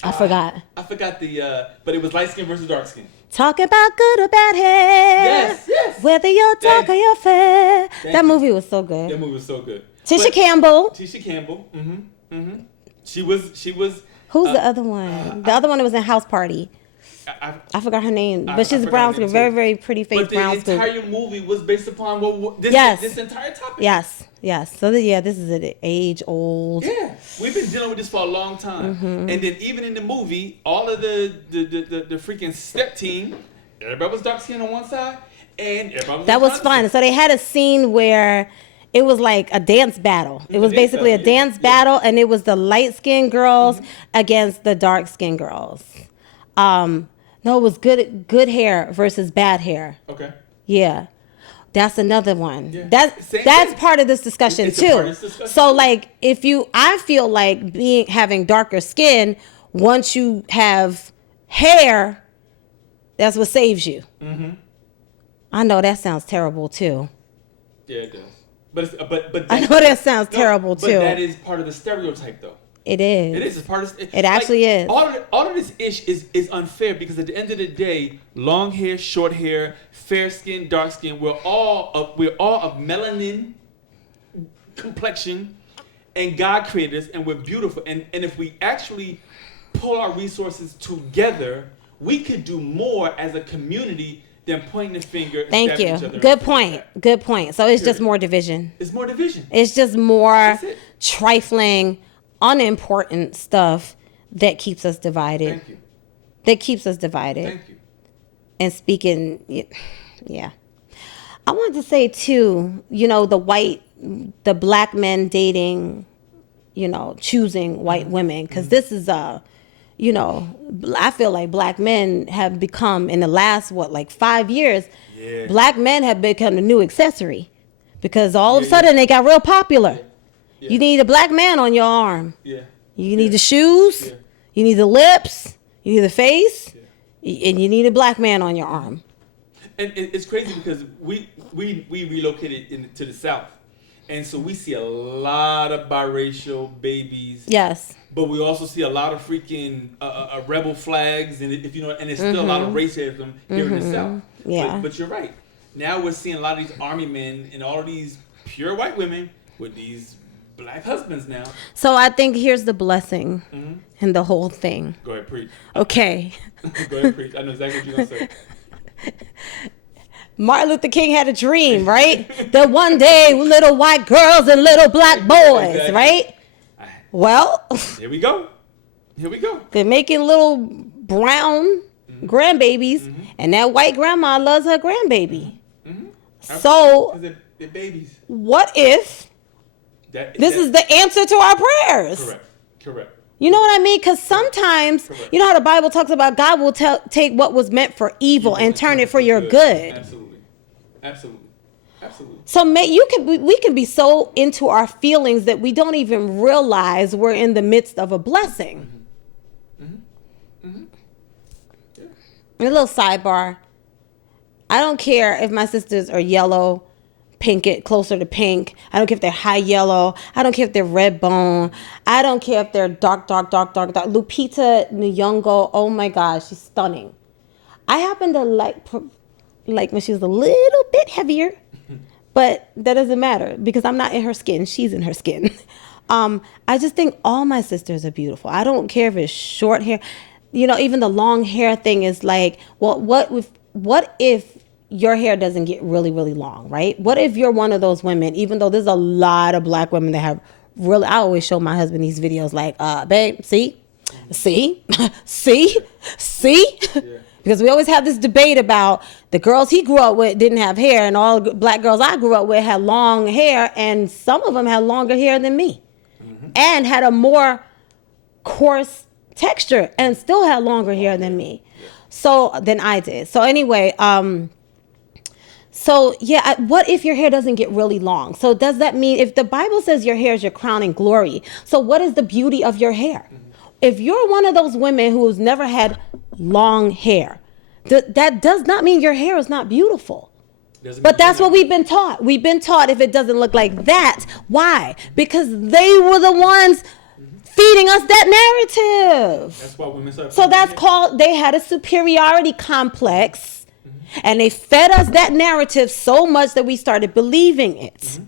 I forgot. I forgot but it was light skin versus dark skin. Talk about good or bad hair. Yes. Whether you're dark or you're fair. That movie was so good. Tisha Campbell. Mm-hmm. She was. Who's the other one? The other one that was in House Party. I forgot her name, but she's brown skin, very, very pretty face, brown skin. But the entire movie was based upon this entire topic. Yes. So this is an age old. Yeah, we've been dealing with this for a long time, and then even in the movie, all of the freaking step team, everybody was dark skinned on one side, and everybody was. That was fun. So they had a scene where it was like a dance battle. It was basically a dance battle, and it was the light skinned girls against the dark skinned girls. No, it was good hair versus bad hair. Okay. Yeah. That's another one. Yeah. That's part of this discussion too. So like I feel like having darker skin, once you have hair, that's what saves you. Mm-hmm. I know that sounds terrible too. Yeah, it does. But I know that sounds terrible too. But that is part of the stereotype though. It is. It is. It's part of it. Actually is. All of this ish is unfair because at the end of the day, long hair, short hair, fair skin, dark skin, we're all of melanin complexion, and God created us, and we're beautiful. And if we actually pull our resources together, we could do more as a community than pointing the finger. Thank you. Good point. Good point. So it's just more division. It's more division. It's just more trifling, unimportant stuff that keeps us divided. Thank you. That keeps us divided. Thank you. And speaking, yeah. I wanted to say too, the black men dating, choosing white women, because this is I feel like black men have become in the last 5 years, black men have become a new accessory, because all of a sudden they got real popular. Yeah. You need a black man on your arm. Yeah. You need the shoes. Yeah. You need the lips. You need the face. Yeah. And you need a black man on your arm. And it's crazy because we relocated to the South. And so we see a lot of biracial babies. Yes. But we also see a lot of freaking rebel flags, and and there's still a lot of racism here in the South. Yeah. But you're right. Now we're seeing a lot of these army men and all of these pure white women with these black husbands now. So I think here's the blessing in the whole thing. Go ahead, preach. Okay. Go ahead, preach. I know exactly what you're going to say. Martin Luther King had a dream, right? That one day little white girls and little black boys, right? Well, here we go. They're making little brown grandbabies, and that white grandma loves her grandbaby. So, they're babies. What if this is the answer to our prayers? Correct. You know what I mean? Because sometimes, you know how the Bible talks about God will take what was meant for evil and turn it for your good. Absolutely. Absolutely. Absolutely. So we can be so into our feelings that we don't even realize we're in the midst of a blessing. Mm-hmm. Mm-hmm. Yeah. A little sidebar. I don't care if my sisters are yellow, pink it closer to pink. I don't care if they're high yellow. I don't care if they're red bone. I don't care if they're dark. Lupita Nyong'o, oh my gosh, she's stunning. I happen to like when she was a little bit heavier. But that doesn't matter because I'm not in her skin. She's in her skin. I just think all my sisters are beautiful. I don't care if it's short hair. You know, even the long hair thing is like, well, what if your hair doesn't get really, really long, right? What if you're one of those women, even though there's a lot of black women that have really, I always show my husband these videos like, babe, see? Yeah. Because we always have this debate about the girls he grew up with didn't have hair, and all the black girls I grew up with had long hair, and some of them had longer hair than me, and had a more coarse texture, and still had longer hair than me, than I did. So anyway, what if your hair doesn't get really long? So does that mean if the Bible says your hair is your crown and glory? So what is the beauty of your hair? If you're one of those women who's never had long hair, that does not mean your hair is not beautiful. But that's what we've been taught. We've been taught if it doesn't look like that. Why? Because they were the ones feeding us that narrative. That's why women started. So that's called, they had a superiority complex, and they fed us that narrative so much that we started believing it.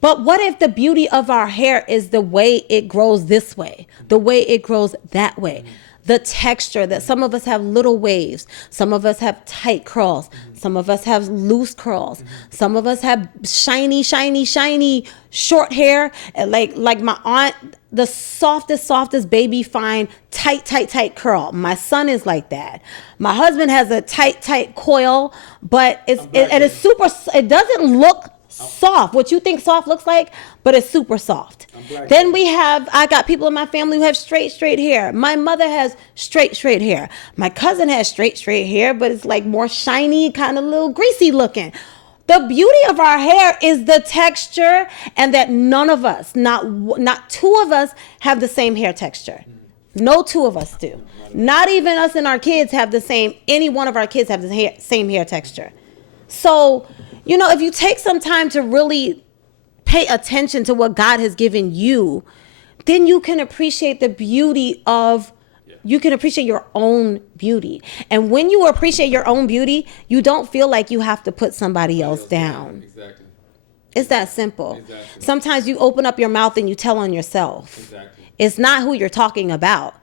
But what if the beauty of our hair is the way it grows this way, the way it grows that way? The texture that some of us have little waves, some of us have tight curls, some of us have loose curls, some of us have shiny short hair, and like my aunt, the softest baby fine, tight curl. My son is like that. My husband has a tight coil, but it's super. It doesn't look soft, what you think soft looks like, but it's super soft. Then I got people in my family who have straight hair. My mother has straight hair. My cousin has straight hair, but it's like more shiny, kind of little greasy looking. The beauty of our hair is the texture, and that none of us, not two of us, have the same hair texture. No two of us do. Not even us and our kids have the same, any one of our kids have the same hair texture. So, you know, if you take some time to really pay attention to what God has given you, then you can appreciate the beauty you can appreciate your own beauty. And when you appreciate your own beauty, you don't feel like you have to put somebody else down. Exactly. It's that simple. Exactly. Sometimes you open up your mouth and you tell on yourself. Exactly. It's not who you're talking about.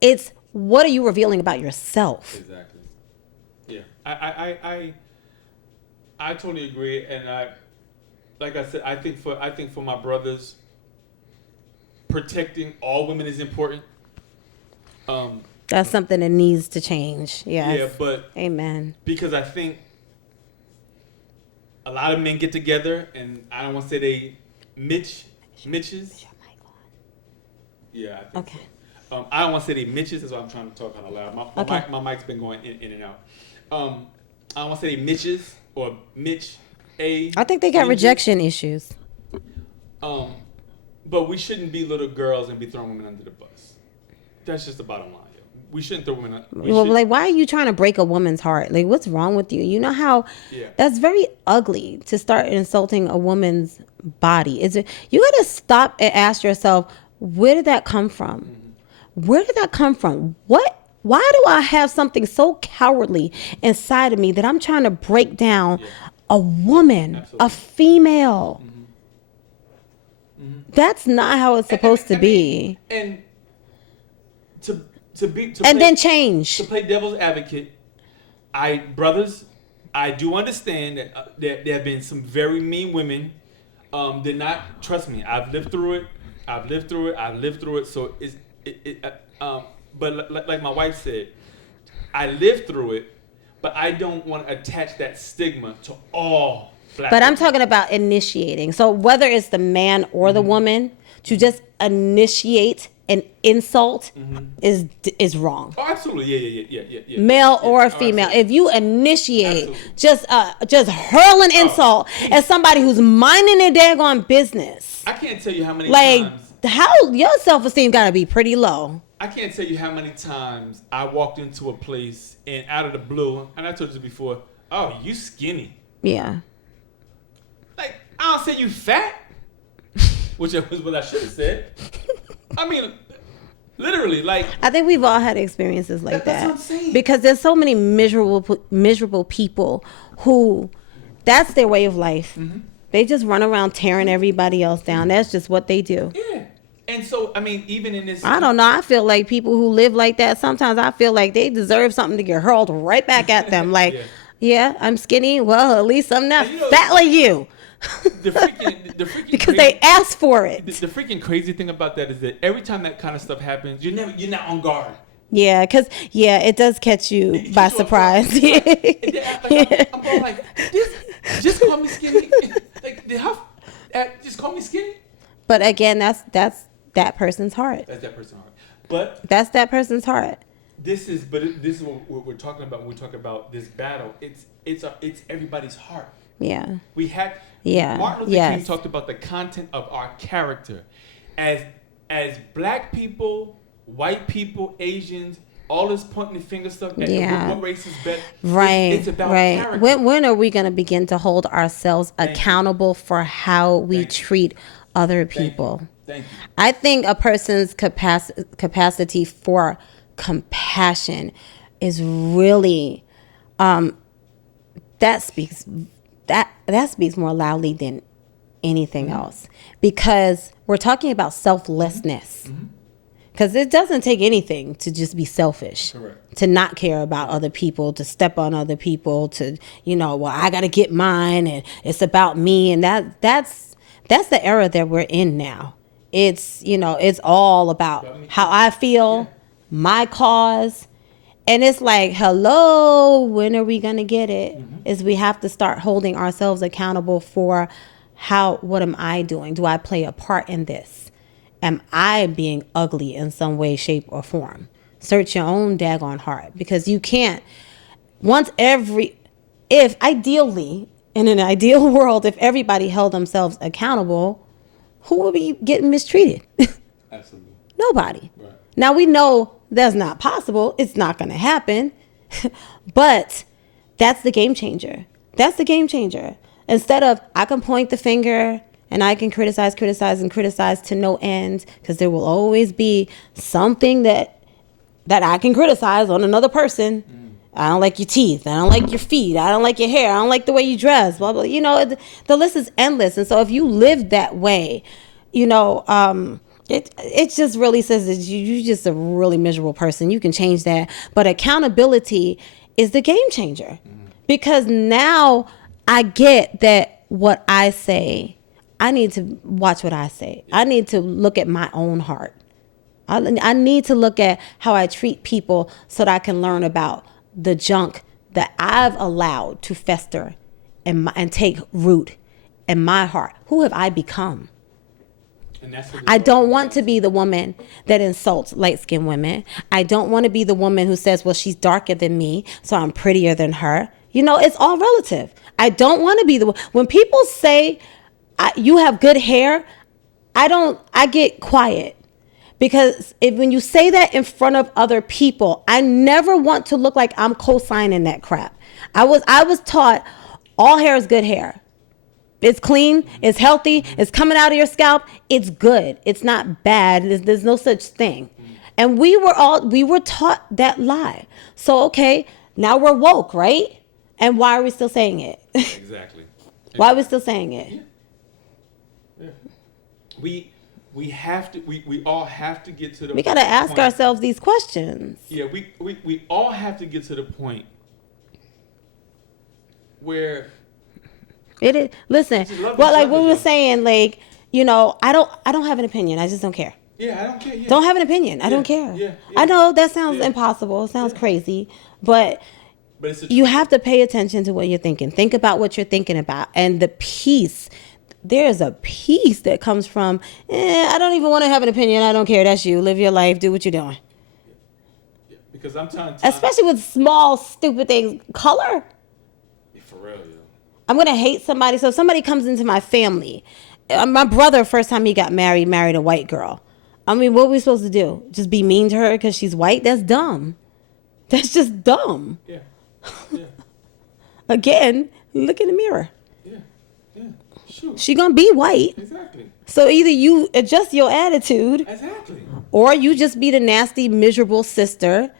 It's what are you revealing about yourself. Exactly. Yeah. I totally agree, and like I said, I think for my brothers, protecting all women is important. That's something that needs to change. Yes. Yeah, but amen. Because I think a lot of men get together, and I don't want to say they mitches. Is your mic on? Yeah. I think okay. So. I don't want to say they mitches. That's why I'm trying to talk kind of loud. My mic's been going in and out. I don't want to say they mitches. Or Mitch A. I think they got rejection issues. But we shouldn't be little girls and be throwing women under the bus. That's just the bottom line. We shouldn't throw women under. Like, why are you trying to break a woman's heart? Like, what's wrong with you? You know how that's very ugly to start insulting a woman's body. You got to stop and ask yourself, where did that come from? Mm-hmm. Where did that come from? Why do I have something so cowardly inside of me that I'm trying to break down a woman, a female? Mm-hmm. Mm-hmm. That's not how it's supposed to be. And to then change. To play devil's advocate, I do understand that there have been some very mean women. Did not trust me. I've lived through it. So but like my wife said, I lived through it, but I don't want to attach that stigma to all black But women. I'm talking about initiating. So whether it's the man or the woman, to just initiate an insult is wrong. Oh, absolutely. Yeah. Male or female. If you initiate just hurling insult at somebody who's minding their daggone business. I can't tell you how many times. How your self-esteem got to be pretty low. I can't tell you how many times I walked into a place and out of the blue, and I told you before, oh, you skinny. Yeah. Like, I don't say you fat, which was what I should have said. I mean, literally, like. I think we've all had experiences like that. That's what I'm saying. Because there's so many miserable people who, that's their way of life. Mm-hmm. They just run around tearing everybody else down. That's just what they do. Yeah. And so, I mean, even in this... I don't know. I feel like people who live like that, sometimes I feel like they deserve something to get hurled right back at them. Like, yeah, I'm skinny. Well, at least I'm not fat like you. The freaking because they asked for it. The freaking crazy thing about that is that every time that kind of stuff happens, you're not on guard. Yeah, because, yeah, it does catch you by surprise. I'm going like, just call me skinny. Just call me skinny. But again, that's that person's heart. That's that person's heart. But that's that person's heart. This is what we're talking about when we talk about this battle. It's everybody's heart. Yeah. We have. Yeah. Martin Luther King talked about the content of our character, as black people, white people, Asians. All this pointing the finger stuff at what race is better. Right. It's about character. When are we going to begin to hold ourselves accountable for how we treat other people? Thank you. I think a person's capacity for compassion is really that speaks more loudly than anything else, because we're talking about selflessness. Mm-hmm. Because it doesn't take anything to just be selfish. Correct. To not care about other people, to step on other people, to, I got to get mine and it's about me. And that's the era that we're in now. It's, it's all about how I feel, my cause. And it's like, hello, when are we going to get it? Mm-hmm. Is we have to start holding ourselves accountable for what am I doing? Do I play a part in this? Am I being ugly in some way, shape, or form? Search your own daggone heart, because you can't. If ideally, in an ideal world, if everybody held themselves accountable, who would be getting mistreated? Absolutely. Nobody. Right. Now we know that's not possible. It's not going to happen. But that's the game changer. That's the game changer. Instead of, I can point the finger and I can criticize to no end, because there will always be something that I can criticize on another person. I don't like your teeth. I don't like your feet. I don't like your hair. I don't like the way you dress. Blah, blah. The list is endless. And so if you live that way, it just really says that you're just a really miserable person. You can change that. But accountability is the game changer, because now I get that what I say, I need to watch what I say. I need to look at my own heart. I need to look at how I treat people so that I can learn about the junk that I've allowed to fester and take root in my heart. Who have I become? I don't want to be the woman that insults light-skinned women. I don't want to be the woman who says, well, she's darker than me, so I'm prettier than her. It's all relative. I don't want to be the one. When people say, you have good hair, I get quiet, because when you say that in front of other people, I never want to look like I'm co-signing that crap. I was taught all hair is good hair. It's clean, it's healthy, it's coming out of your scalp, it's good. It's not bad. There's no such thing. And we were taught that lie. So okay, now we're woke, right? And why are we still saying it? Exactly. Why are we still saying it? Yeah. We have to. We all have to get to the. We got to ask ourselves these questions. Yeah, we all have to get to the point where it is. Listen, well, like what we were saying, like I don't have an opinion. I just don't care. Yeah, I don't care. Yeah. Don't have an opinion. I don't care. Yeah. I know that sounds impossible. It sounds crazy, but you have to pay attention to what you're thinking. Think about what you're thinking about, and the peace there's a peace that comes from, I don't even want to have an opinion. I don't care. That's you. Live your life. Do what you're doing. Yeah. Because I'm trying to... Especially with small, stupid things. Color. Yeah, for real, yo. I'm going to hate somebody. So if somebody comes into my family, my brother, first time he got married a white girl. I mean, what are we supposed to do? Just be mean to her because she's white? That's dumb. That's just dumb. Yeah. Yeah. Again, look in the mirror. Yeah. Yeah. Shoot. She gonna be white. Exactly. So either you adjust your attitude, Exactly, or you just be the nasty, miserable sister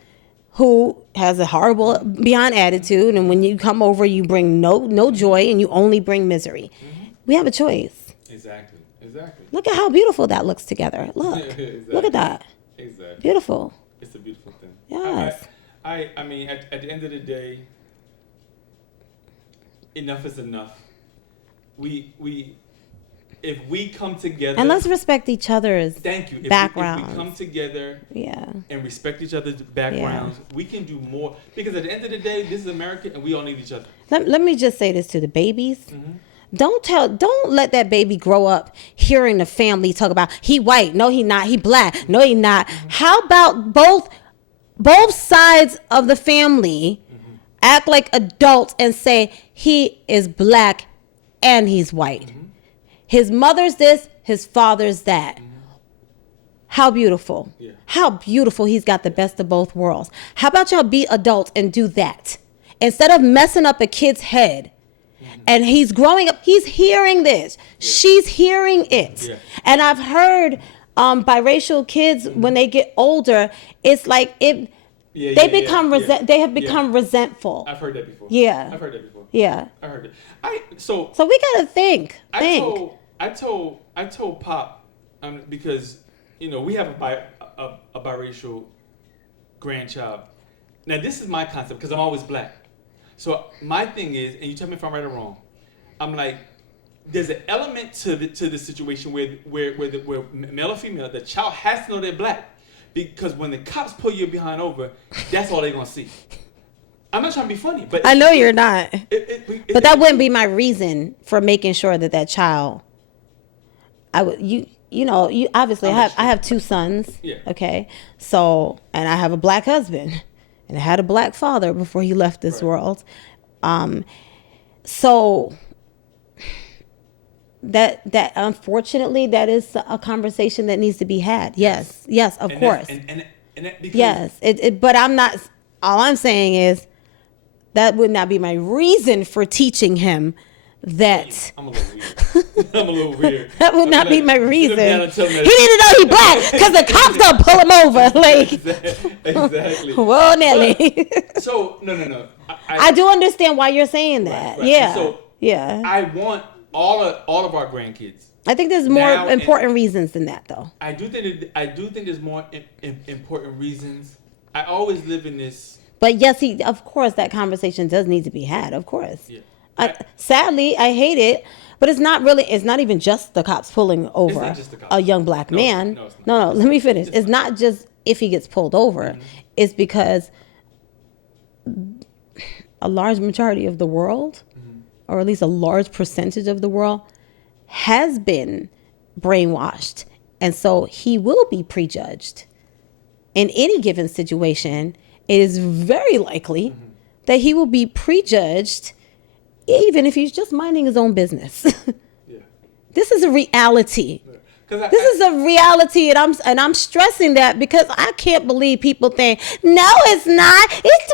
who has a horrible, beyond attitude, and when you come over, you bring no joy, and you only bring misery. Mm-hmm. We have a choice. Exactly. Exactly. Look at how beautiful that looks together. Look, exactly. Look at that. Exactly. Beautiful. It's a beautiful thing. Yes. I mean, at the end of the day, enough is enough. If we come together, and let's respect each other's backgrounds. If we come together, yeah, and respect each other's backgrounds, we can do more. Because at the end of the day, this is America, and we all need each other. Let me just say this to the babies. Mm-hmm. Don't let that baby grow up hearing the family talk about he white, no he not, he black, no he not. Mm-hmm. How about both sides of the family act like adults and say he is black and he's white. Mm-hmm. His mother's this, his father's that. Mm-hmm. How beautiful. Yeah. How beautiful. He's got the best of both worlds. How about y'all be adults and do that? Instead of messing up a kid's head. Mm-hmm. And he's growing up, he's hearing this. Yeah. She's hearing it. Yeah. And I've heard biracial kids, when they get older, it's like they have become resentful. I've heard that before. Yeah. I've heard that before. Yeah. I heard it. So we gotta think. I told Pop, because we have a biracial grandchild. Now this is my concept because I'm always black. So my thing is, and you tell me if I'm right or wrong. I'm like, there's an element to the situation where male or female, the child has to know they're black. Because when the cops pull you behind over, that's all they're going to see. I'm not trying to be funny, but... I know you're not. But that wouldn't be my reason for making sure that child... You obviously I have two sons. Yeah. Okay? So, and I have a black husband. And I had a black father before he left this world. So... That unfortunately that is a conversation that needs to be had. Yes, of course. Yes, but I'm not. All I'm saying is that would not be my reason for teaching him that. I'm a little weird. That would not be my reason. He need to know he black because the cops gonna pull him over. Like exactly. Whoa, Nelly. So no. I do understand why you're saying that. Right. Yeah. So yeah. I want all of our grandkids. I think there's more important reasons than that, though. I do think there's more important reasons. I always live in this. But yes, of course, that conversation does need to be had. Of course. Yeah. Sadly, I hate it, but it's not even just the cops pulling over a young black man. No. Let me finish. It's not just if he gets pulled over. Mm-hmm. It's because a large majority of the world, or at least a large percentage of the world, has been brainwashed. And so he will be prejudged. In any given situation, it is very likely that he will be prejudged even if he's just minding his own business. Yeah. This is a reality. Yeah. This is a reality, and I'm stressing that because I can't believe people think, no, it's not. It's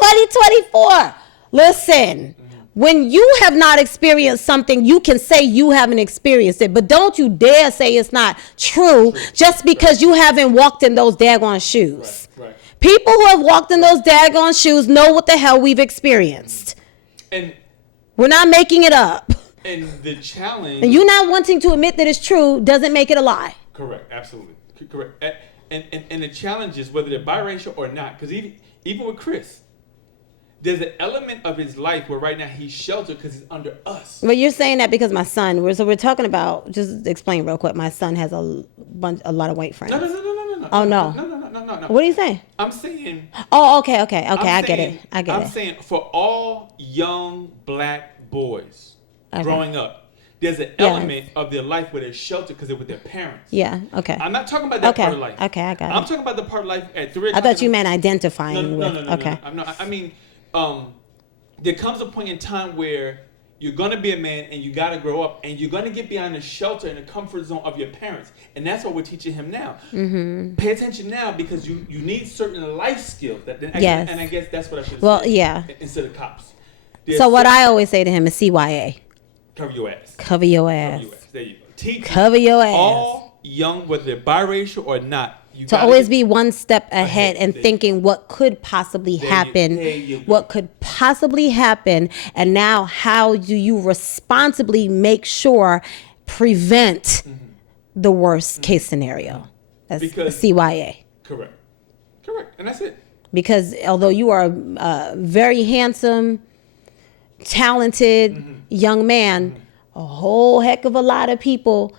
2024. Listen. When you have not experienced something, you can say you haven't experienced it. But don't you dare say it's not true just because you haven't walked in those daggone shoes. Right. People who have walked in those daggone shoes know what the hell we've experienced. And we're not making it up. And the challenge... And you not wanting to admit that it's true doesn't make it a lie. Correct. Absolutely. Correct. And the challenge is whether they're biracial or not. Because even with Chris... There's an element of his life where right now he's sheltered because he's under us. But you're saying that because my son. We're talking about. Just explain real quick. My son has a lot of white friends. No. Oh no. No. What are you saying? I'm saying. Oh, okay. I get it. I'm saying for all young black boys growing up, there's an element of their life where they're sheltered because they're with their parents. Yeah. Okay. I'm not talking about that part of life. Okay, I got it. I'm talking about the part of life at 3 I thought you meant identifying with. No. I'm not. I mean, there comes a point in time where you're gonna be a man and you gotta grow up and you're gonna get beyond the shelter and the comfort zone of your parents, and that's what we're teaching him now. Mm-hmm. Pay attention now because you need certain life skills. Yes. And I guess that's what I should. Well, yeah. Instead of cops. So what I always say to him is CYA. Cover your ass. Cover your ass. There you go. Teach cover your ass. All young, whether they're biracial or not. To always be one step ahead and thinking what could possibly happen. What could possibly happen. And now how do you responsibly make sure prevent the worst case scenario? That's CYA. Correct. And that's it. Because although you are a very handsome, talented young man, a whole heck of a lot of people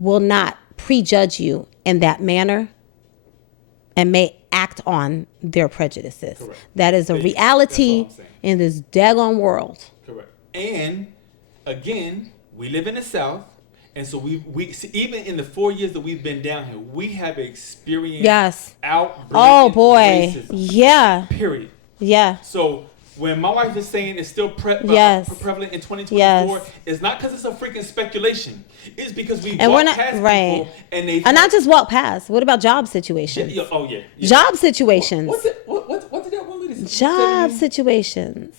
will not prejudge you in that manner and may act on their prejudices. Correct. That is a reality in this daggone world. Correct. And again, we live in the South, and so we even in the 4 years that we've been down here, we have experienced outbreak racism. Yeah. Period. Yeah. So when my wife is saying it's still prevalent in 2024, it's not because it's a freaking speculation. It's because we walk past people and not just walk past. What about job situations? Job situations. What did that one lady say? Job situations.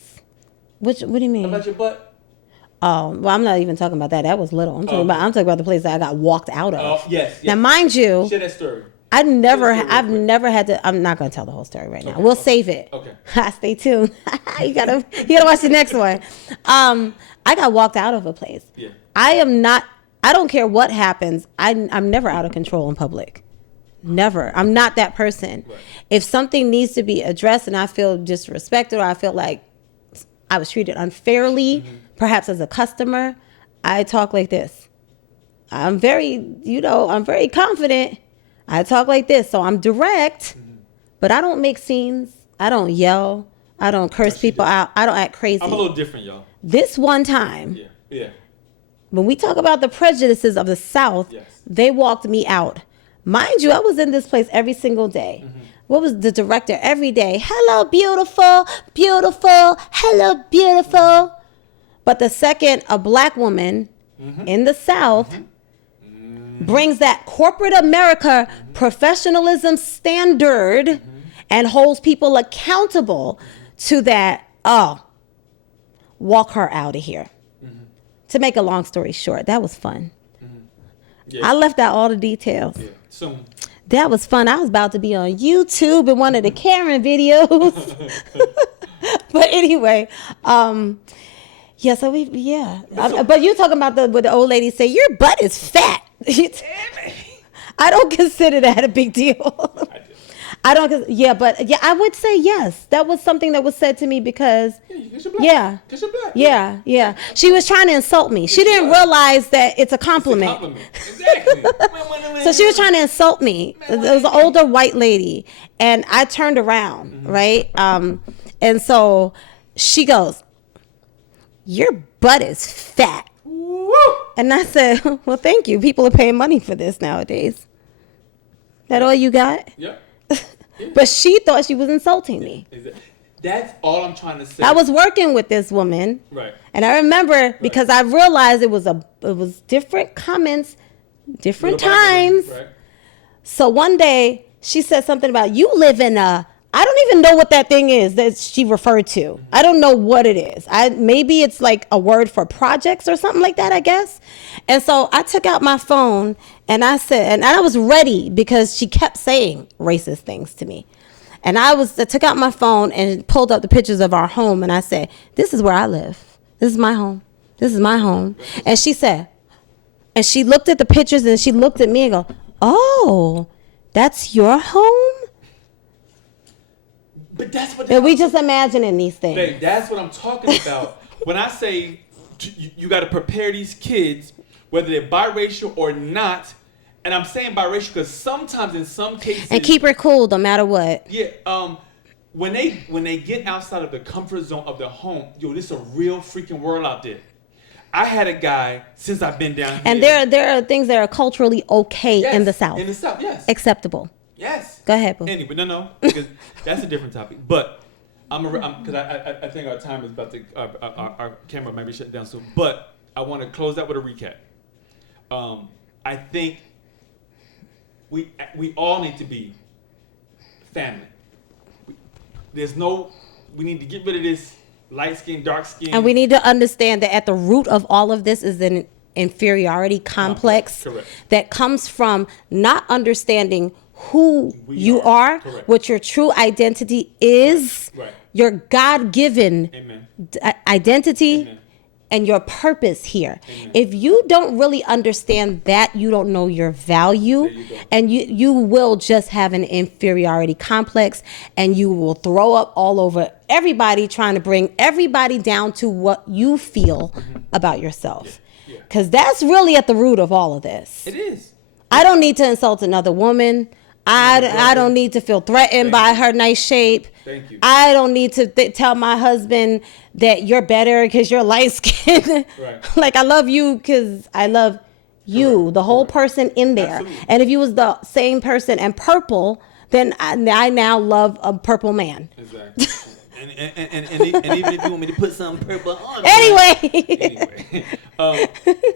What do you mean? About your butt? Oh, well, I'm not even talking about that. That was little. I'm talking about the place that I got walked out of. Oh, yes. Now, mind you, share that story. I've never had to. I'm not going to tell the whole story right now. We'll save it. Okay. Stay tuned. you gotta watch the next one. I got walked out of a place. Yeah. I don't care what happens. I'm never out of control in public. Never. I'm not that person. Right. If something needs to be addressed and I feel disrespected or I feel like I was treated unfairly, perhaps as a customer, I talk like this. I'm very confident. I talk like this, so I'm direct, but I don't make scenes. I don't yell. I don't curse people out. I don't act crazy. I'm a little different, y'all. This one time, yeah. When we talk about the prejudices of the South, they walked me out. Mind you, I was in this place every single day. What was the director every day? Hello, beautiful, beautiful. Hello, beautiful. But the second a black woman in the South brings that corporate America professionalism standard and holds people accountable to that, walk her out of here. To make a long story short, that was fun. I left out all the details. Yeah. Soon. That was fun. I was about to be on YouTube in one of the Karen videos. But anyway, but you're talking about what the old lady say, your butt is fat. I don't consider that a big deal. I would say yes. That was something that was said to me because Because you're black. Yeah. She was trying to insult me. She didn't realize that it's a compliment. Exactly. So she was trying to insult me. It was an older white lady, and I turned around, right? And so she goes, "Your butt is fat." Woo! And I said, "Well, thank you. People are paying money for this nowadays." That all you got? Yeah. But she thought she was insulting me. That's all I'm trying to say. I was working with this woman, right? And I remember because I realized it was different comments, different times. Right. So one day she said something about you live in a. I don't even know what that thing is that she referred to. I don't know what it is. Maybe it's like a word for projects or something like that, I guess. And so I took out my phone and I said, and I was ready because she kept saying racist things to me. And I took out my phone and pulled up the pictures of our home and I said, this is where I live. This is my home. This is my home. And she said, and she looked at the pictures and she looked at me and go, oh, that's your home? But that's what we just imagining these things. Babe, that's what I'm talking about. When I say you got to prepare these kids, whether they're biracial or not, and I'm saying biracial because sometimes in some cases... And keep her cool no matter what. Yeah, when they get outside of the comfort zone of their home, this is a real freaking world out there. I had a guy since I've been down here. And there are things that are culturally okay in the South. In the South, yes. Acceptable. Yes. Go ahead, boo. Anyway, no, because that's a different topic. But because I think our time is about to, our camera might be shut down soon. But I want to close that with a recap. I think we all need to be family. We need to get rid of this light skin, dark skin. And we need to understand that at the root of all of this is an inferiority complex that comes from not understanding who you are, what your true identity is, your God-given identity, and your purpose here. If you don't really understand that, you don't know your value, and you will just have an inferiority complex, and you will throw up all over everybody, trying to bring everybody down to what you feel about yourself. Because that's really at the root of all of this. It is. I don't need to insult another woman. I don't need to feel threatened by her nice shape. Thank you. I don't need to tell my husband that you're better because you're light skinned. Like, I love you because I love you, the whole person in there. Absolutely. And if you was the same person and purple, then I now love a purple man. Exactly. and even if you want me to put something purple on. Anyway.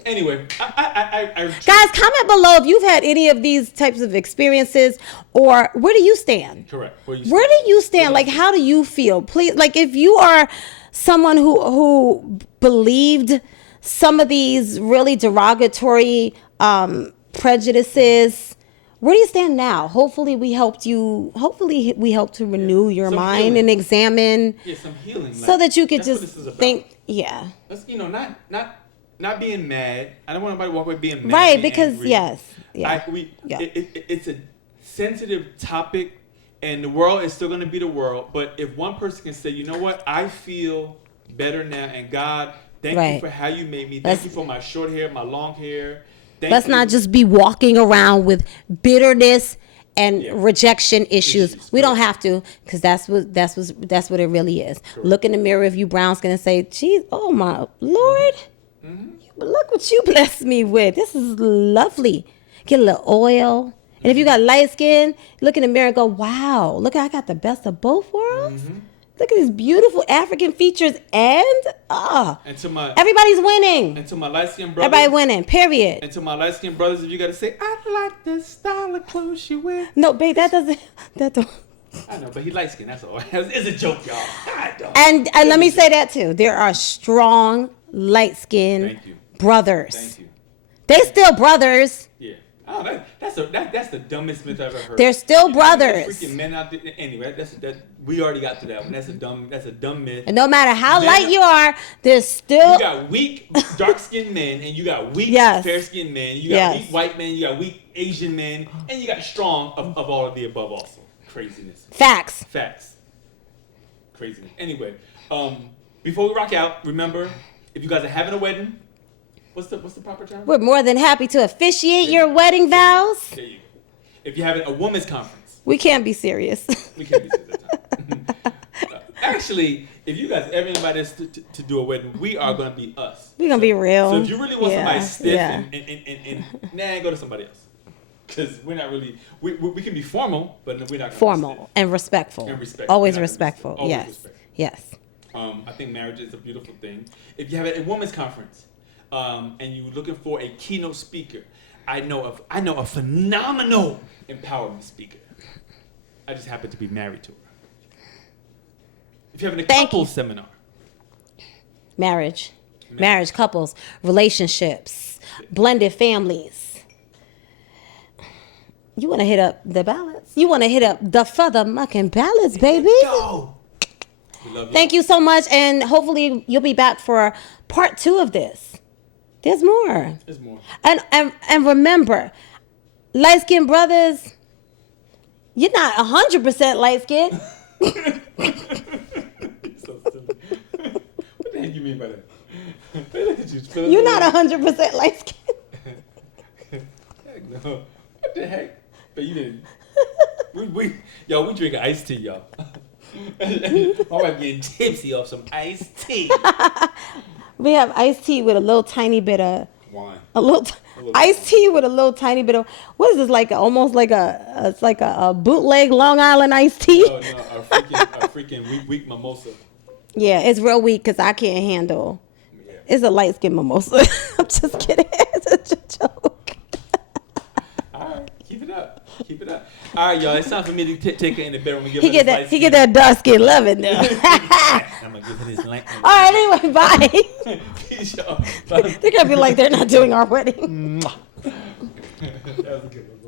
Anyway, I guys, comment below if you've had any of these types of experiences, or where do you stand? Correct. Where do you stand? Like, how do you feel? Please, like, if you are someone who believed some of these really derogatory prejudices, where do you stand now? Hopefully we helped you. Hopefully we helped to renew your mind healing. And examine. Yeah, some healing. So that you could just think. Yeah. That's, not being mad. I don't want anybody to walk away being mad. Right, because angry. It's a sensitive topic, and the world is still going to be the world. But if one person can say, you know what, I feel better now, and God, thank you for how you made me. Thank you for my short hair, my long hair. Let's not just be walking around with bitterness and rejection issues. We don't have to, because that's what it really is. Correct. Look in the mirror if you brown skin and say, "Geez, oh my Lord, look what you blessed me with. This is lovely." Get a little oil, and if you got light skin, look in the mirror and go, "Wow, look, I got the best of both worlds." Look at these beautiful African features, and everybody's winning. And to my light-skinned brothers, everybody winning. Period. And to my light-skinned brothers, if you got to say, "I like the style of clothes you wear." No, babe, that don't. I know, but he light-skinned. That's all. It's a joke, y'all. I don't. And let me say that too. There are strong light-skinned brothers. Thank you. They still brothers. Yeah. Oh, that's the dumbest myth I've ever heard. They're still brothers. Freaking men out there. Anyway, we already got to that one. That's a dumb myth. And no matter how light you are, there's still. You got weak dark-skinned men, and you got weak fair-skinned men. You got weak white men. You got weak Asian men, and you got strong of all of the above. Also, craziness. Facts. Craziness. Anyway, before we rock out, remember, if you guys are having a wedding. What's the proper term? We're more than happy to officiate your wedding vows. There you go. If you're having a women's conference. We can't be serious. We can't be serious that time. Actually, if you guys ever invite us to do a wedding, we are going to be us. We're going to be real. So if you really want somebody stiff and go to somebody else. Because we're not really, we can be formal, but we're not formal and respectful. Always respectful. Always respectful. Yes. I think marriage is a beautiful thing. If you have a women's conference, and you're looking for a keynote speaker, I know a phenomenal empowerment speaker. I just happen to be married to her. If you're having a couples seminar. Marriage, couples, relationships, blended families. You want to hit up the ballads? You want to hit up the Feather Mucking Ballads, baby? Go. Thank you so much, and hopefully you'll be back for part 2 of this. There's more. And remember, light-skinned brothers, you're not 100% light-skinned. You're so silly. What the heck you mean by that? Look at you. You're not 100% light-skinned. Heck no. What the heck? But you didn't. we drinking iced tea, y'all. My wife getting tipsy off some iced tea. We have iced tea with a little tiny bit of Wine. Iced tea with a little tiny bit of what is this like? Almost like it's like a bootleg Long Island iced tea. No, a freaking weak mimosa. Yeah, it's real weak because I can't handle. Yeah. It's a light skin mimosa. I'm just kidding. It's a joke. All right, keep it up. All right, y'all. It's time for me to take her in the bedroom and give he her get this that. He get that dark skin loving though. I'm gonna give her this light. All right, anyway, bye. Peace, y'all. Bye. They're gonna be like they're not doing our wedding. That was a good one.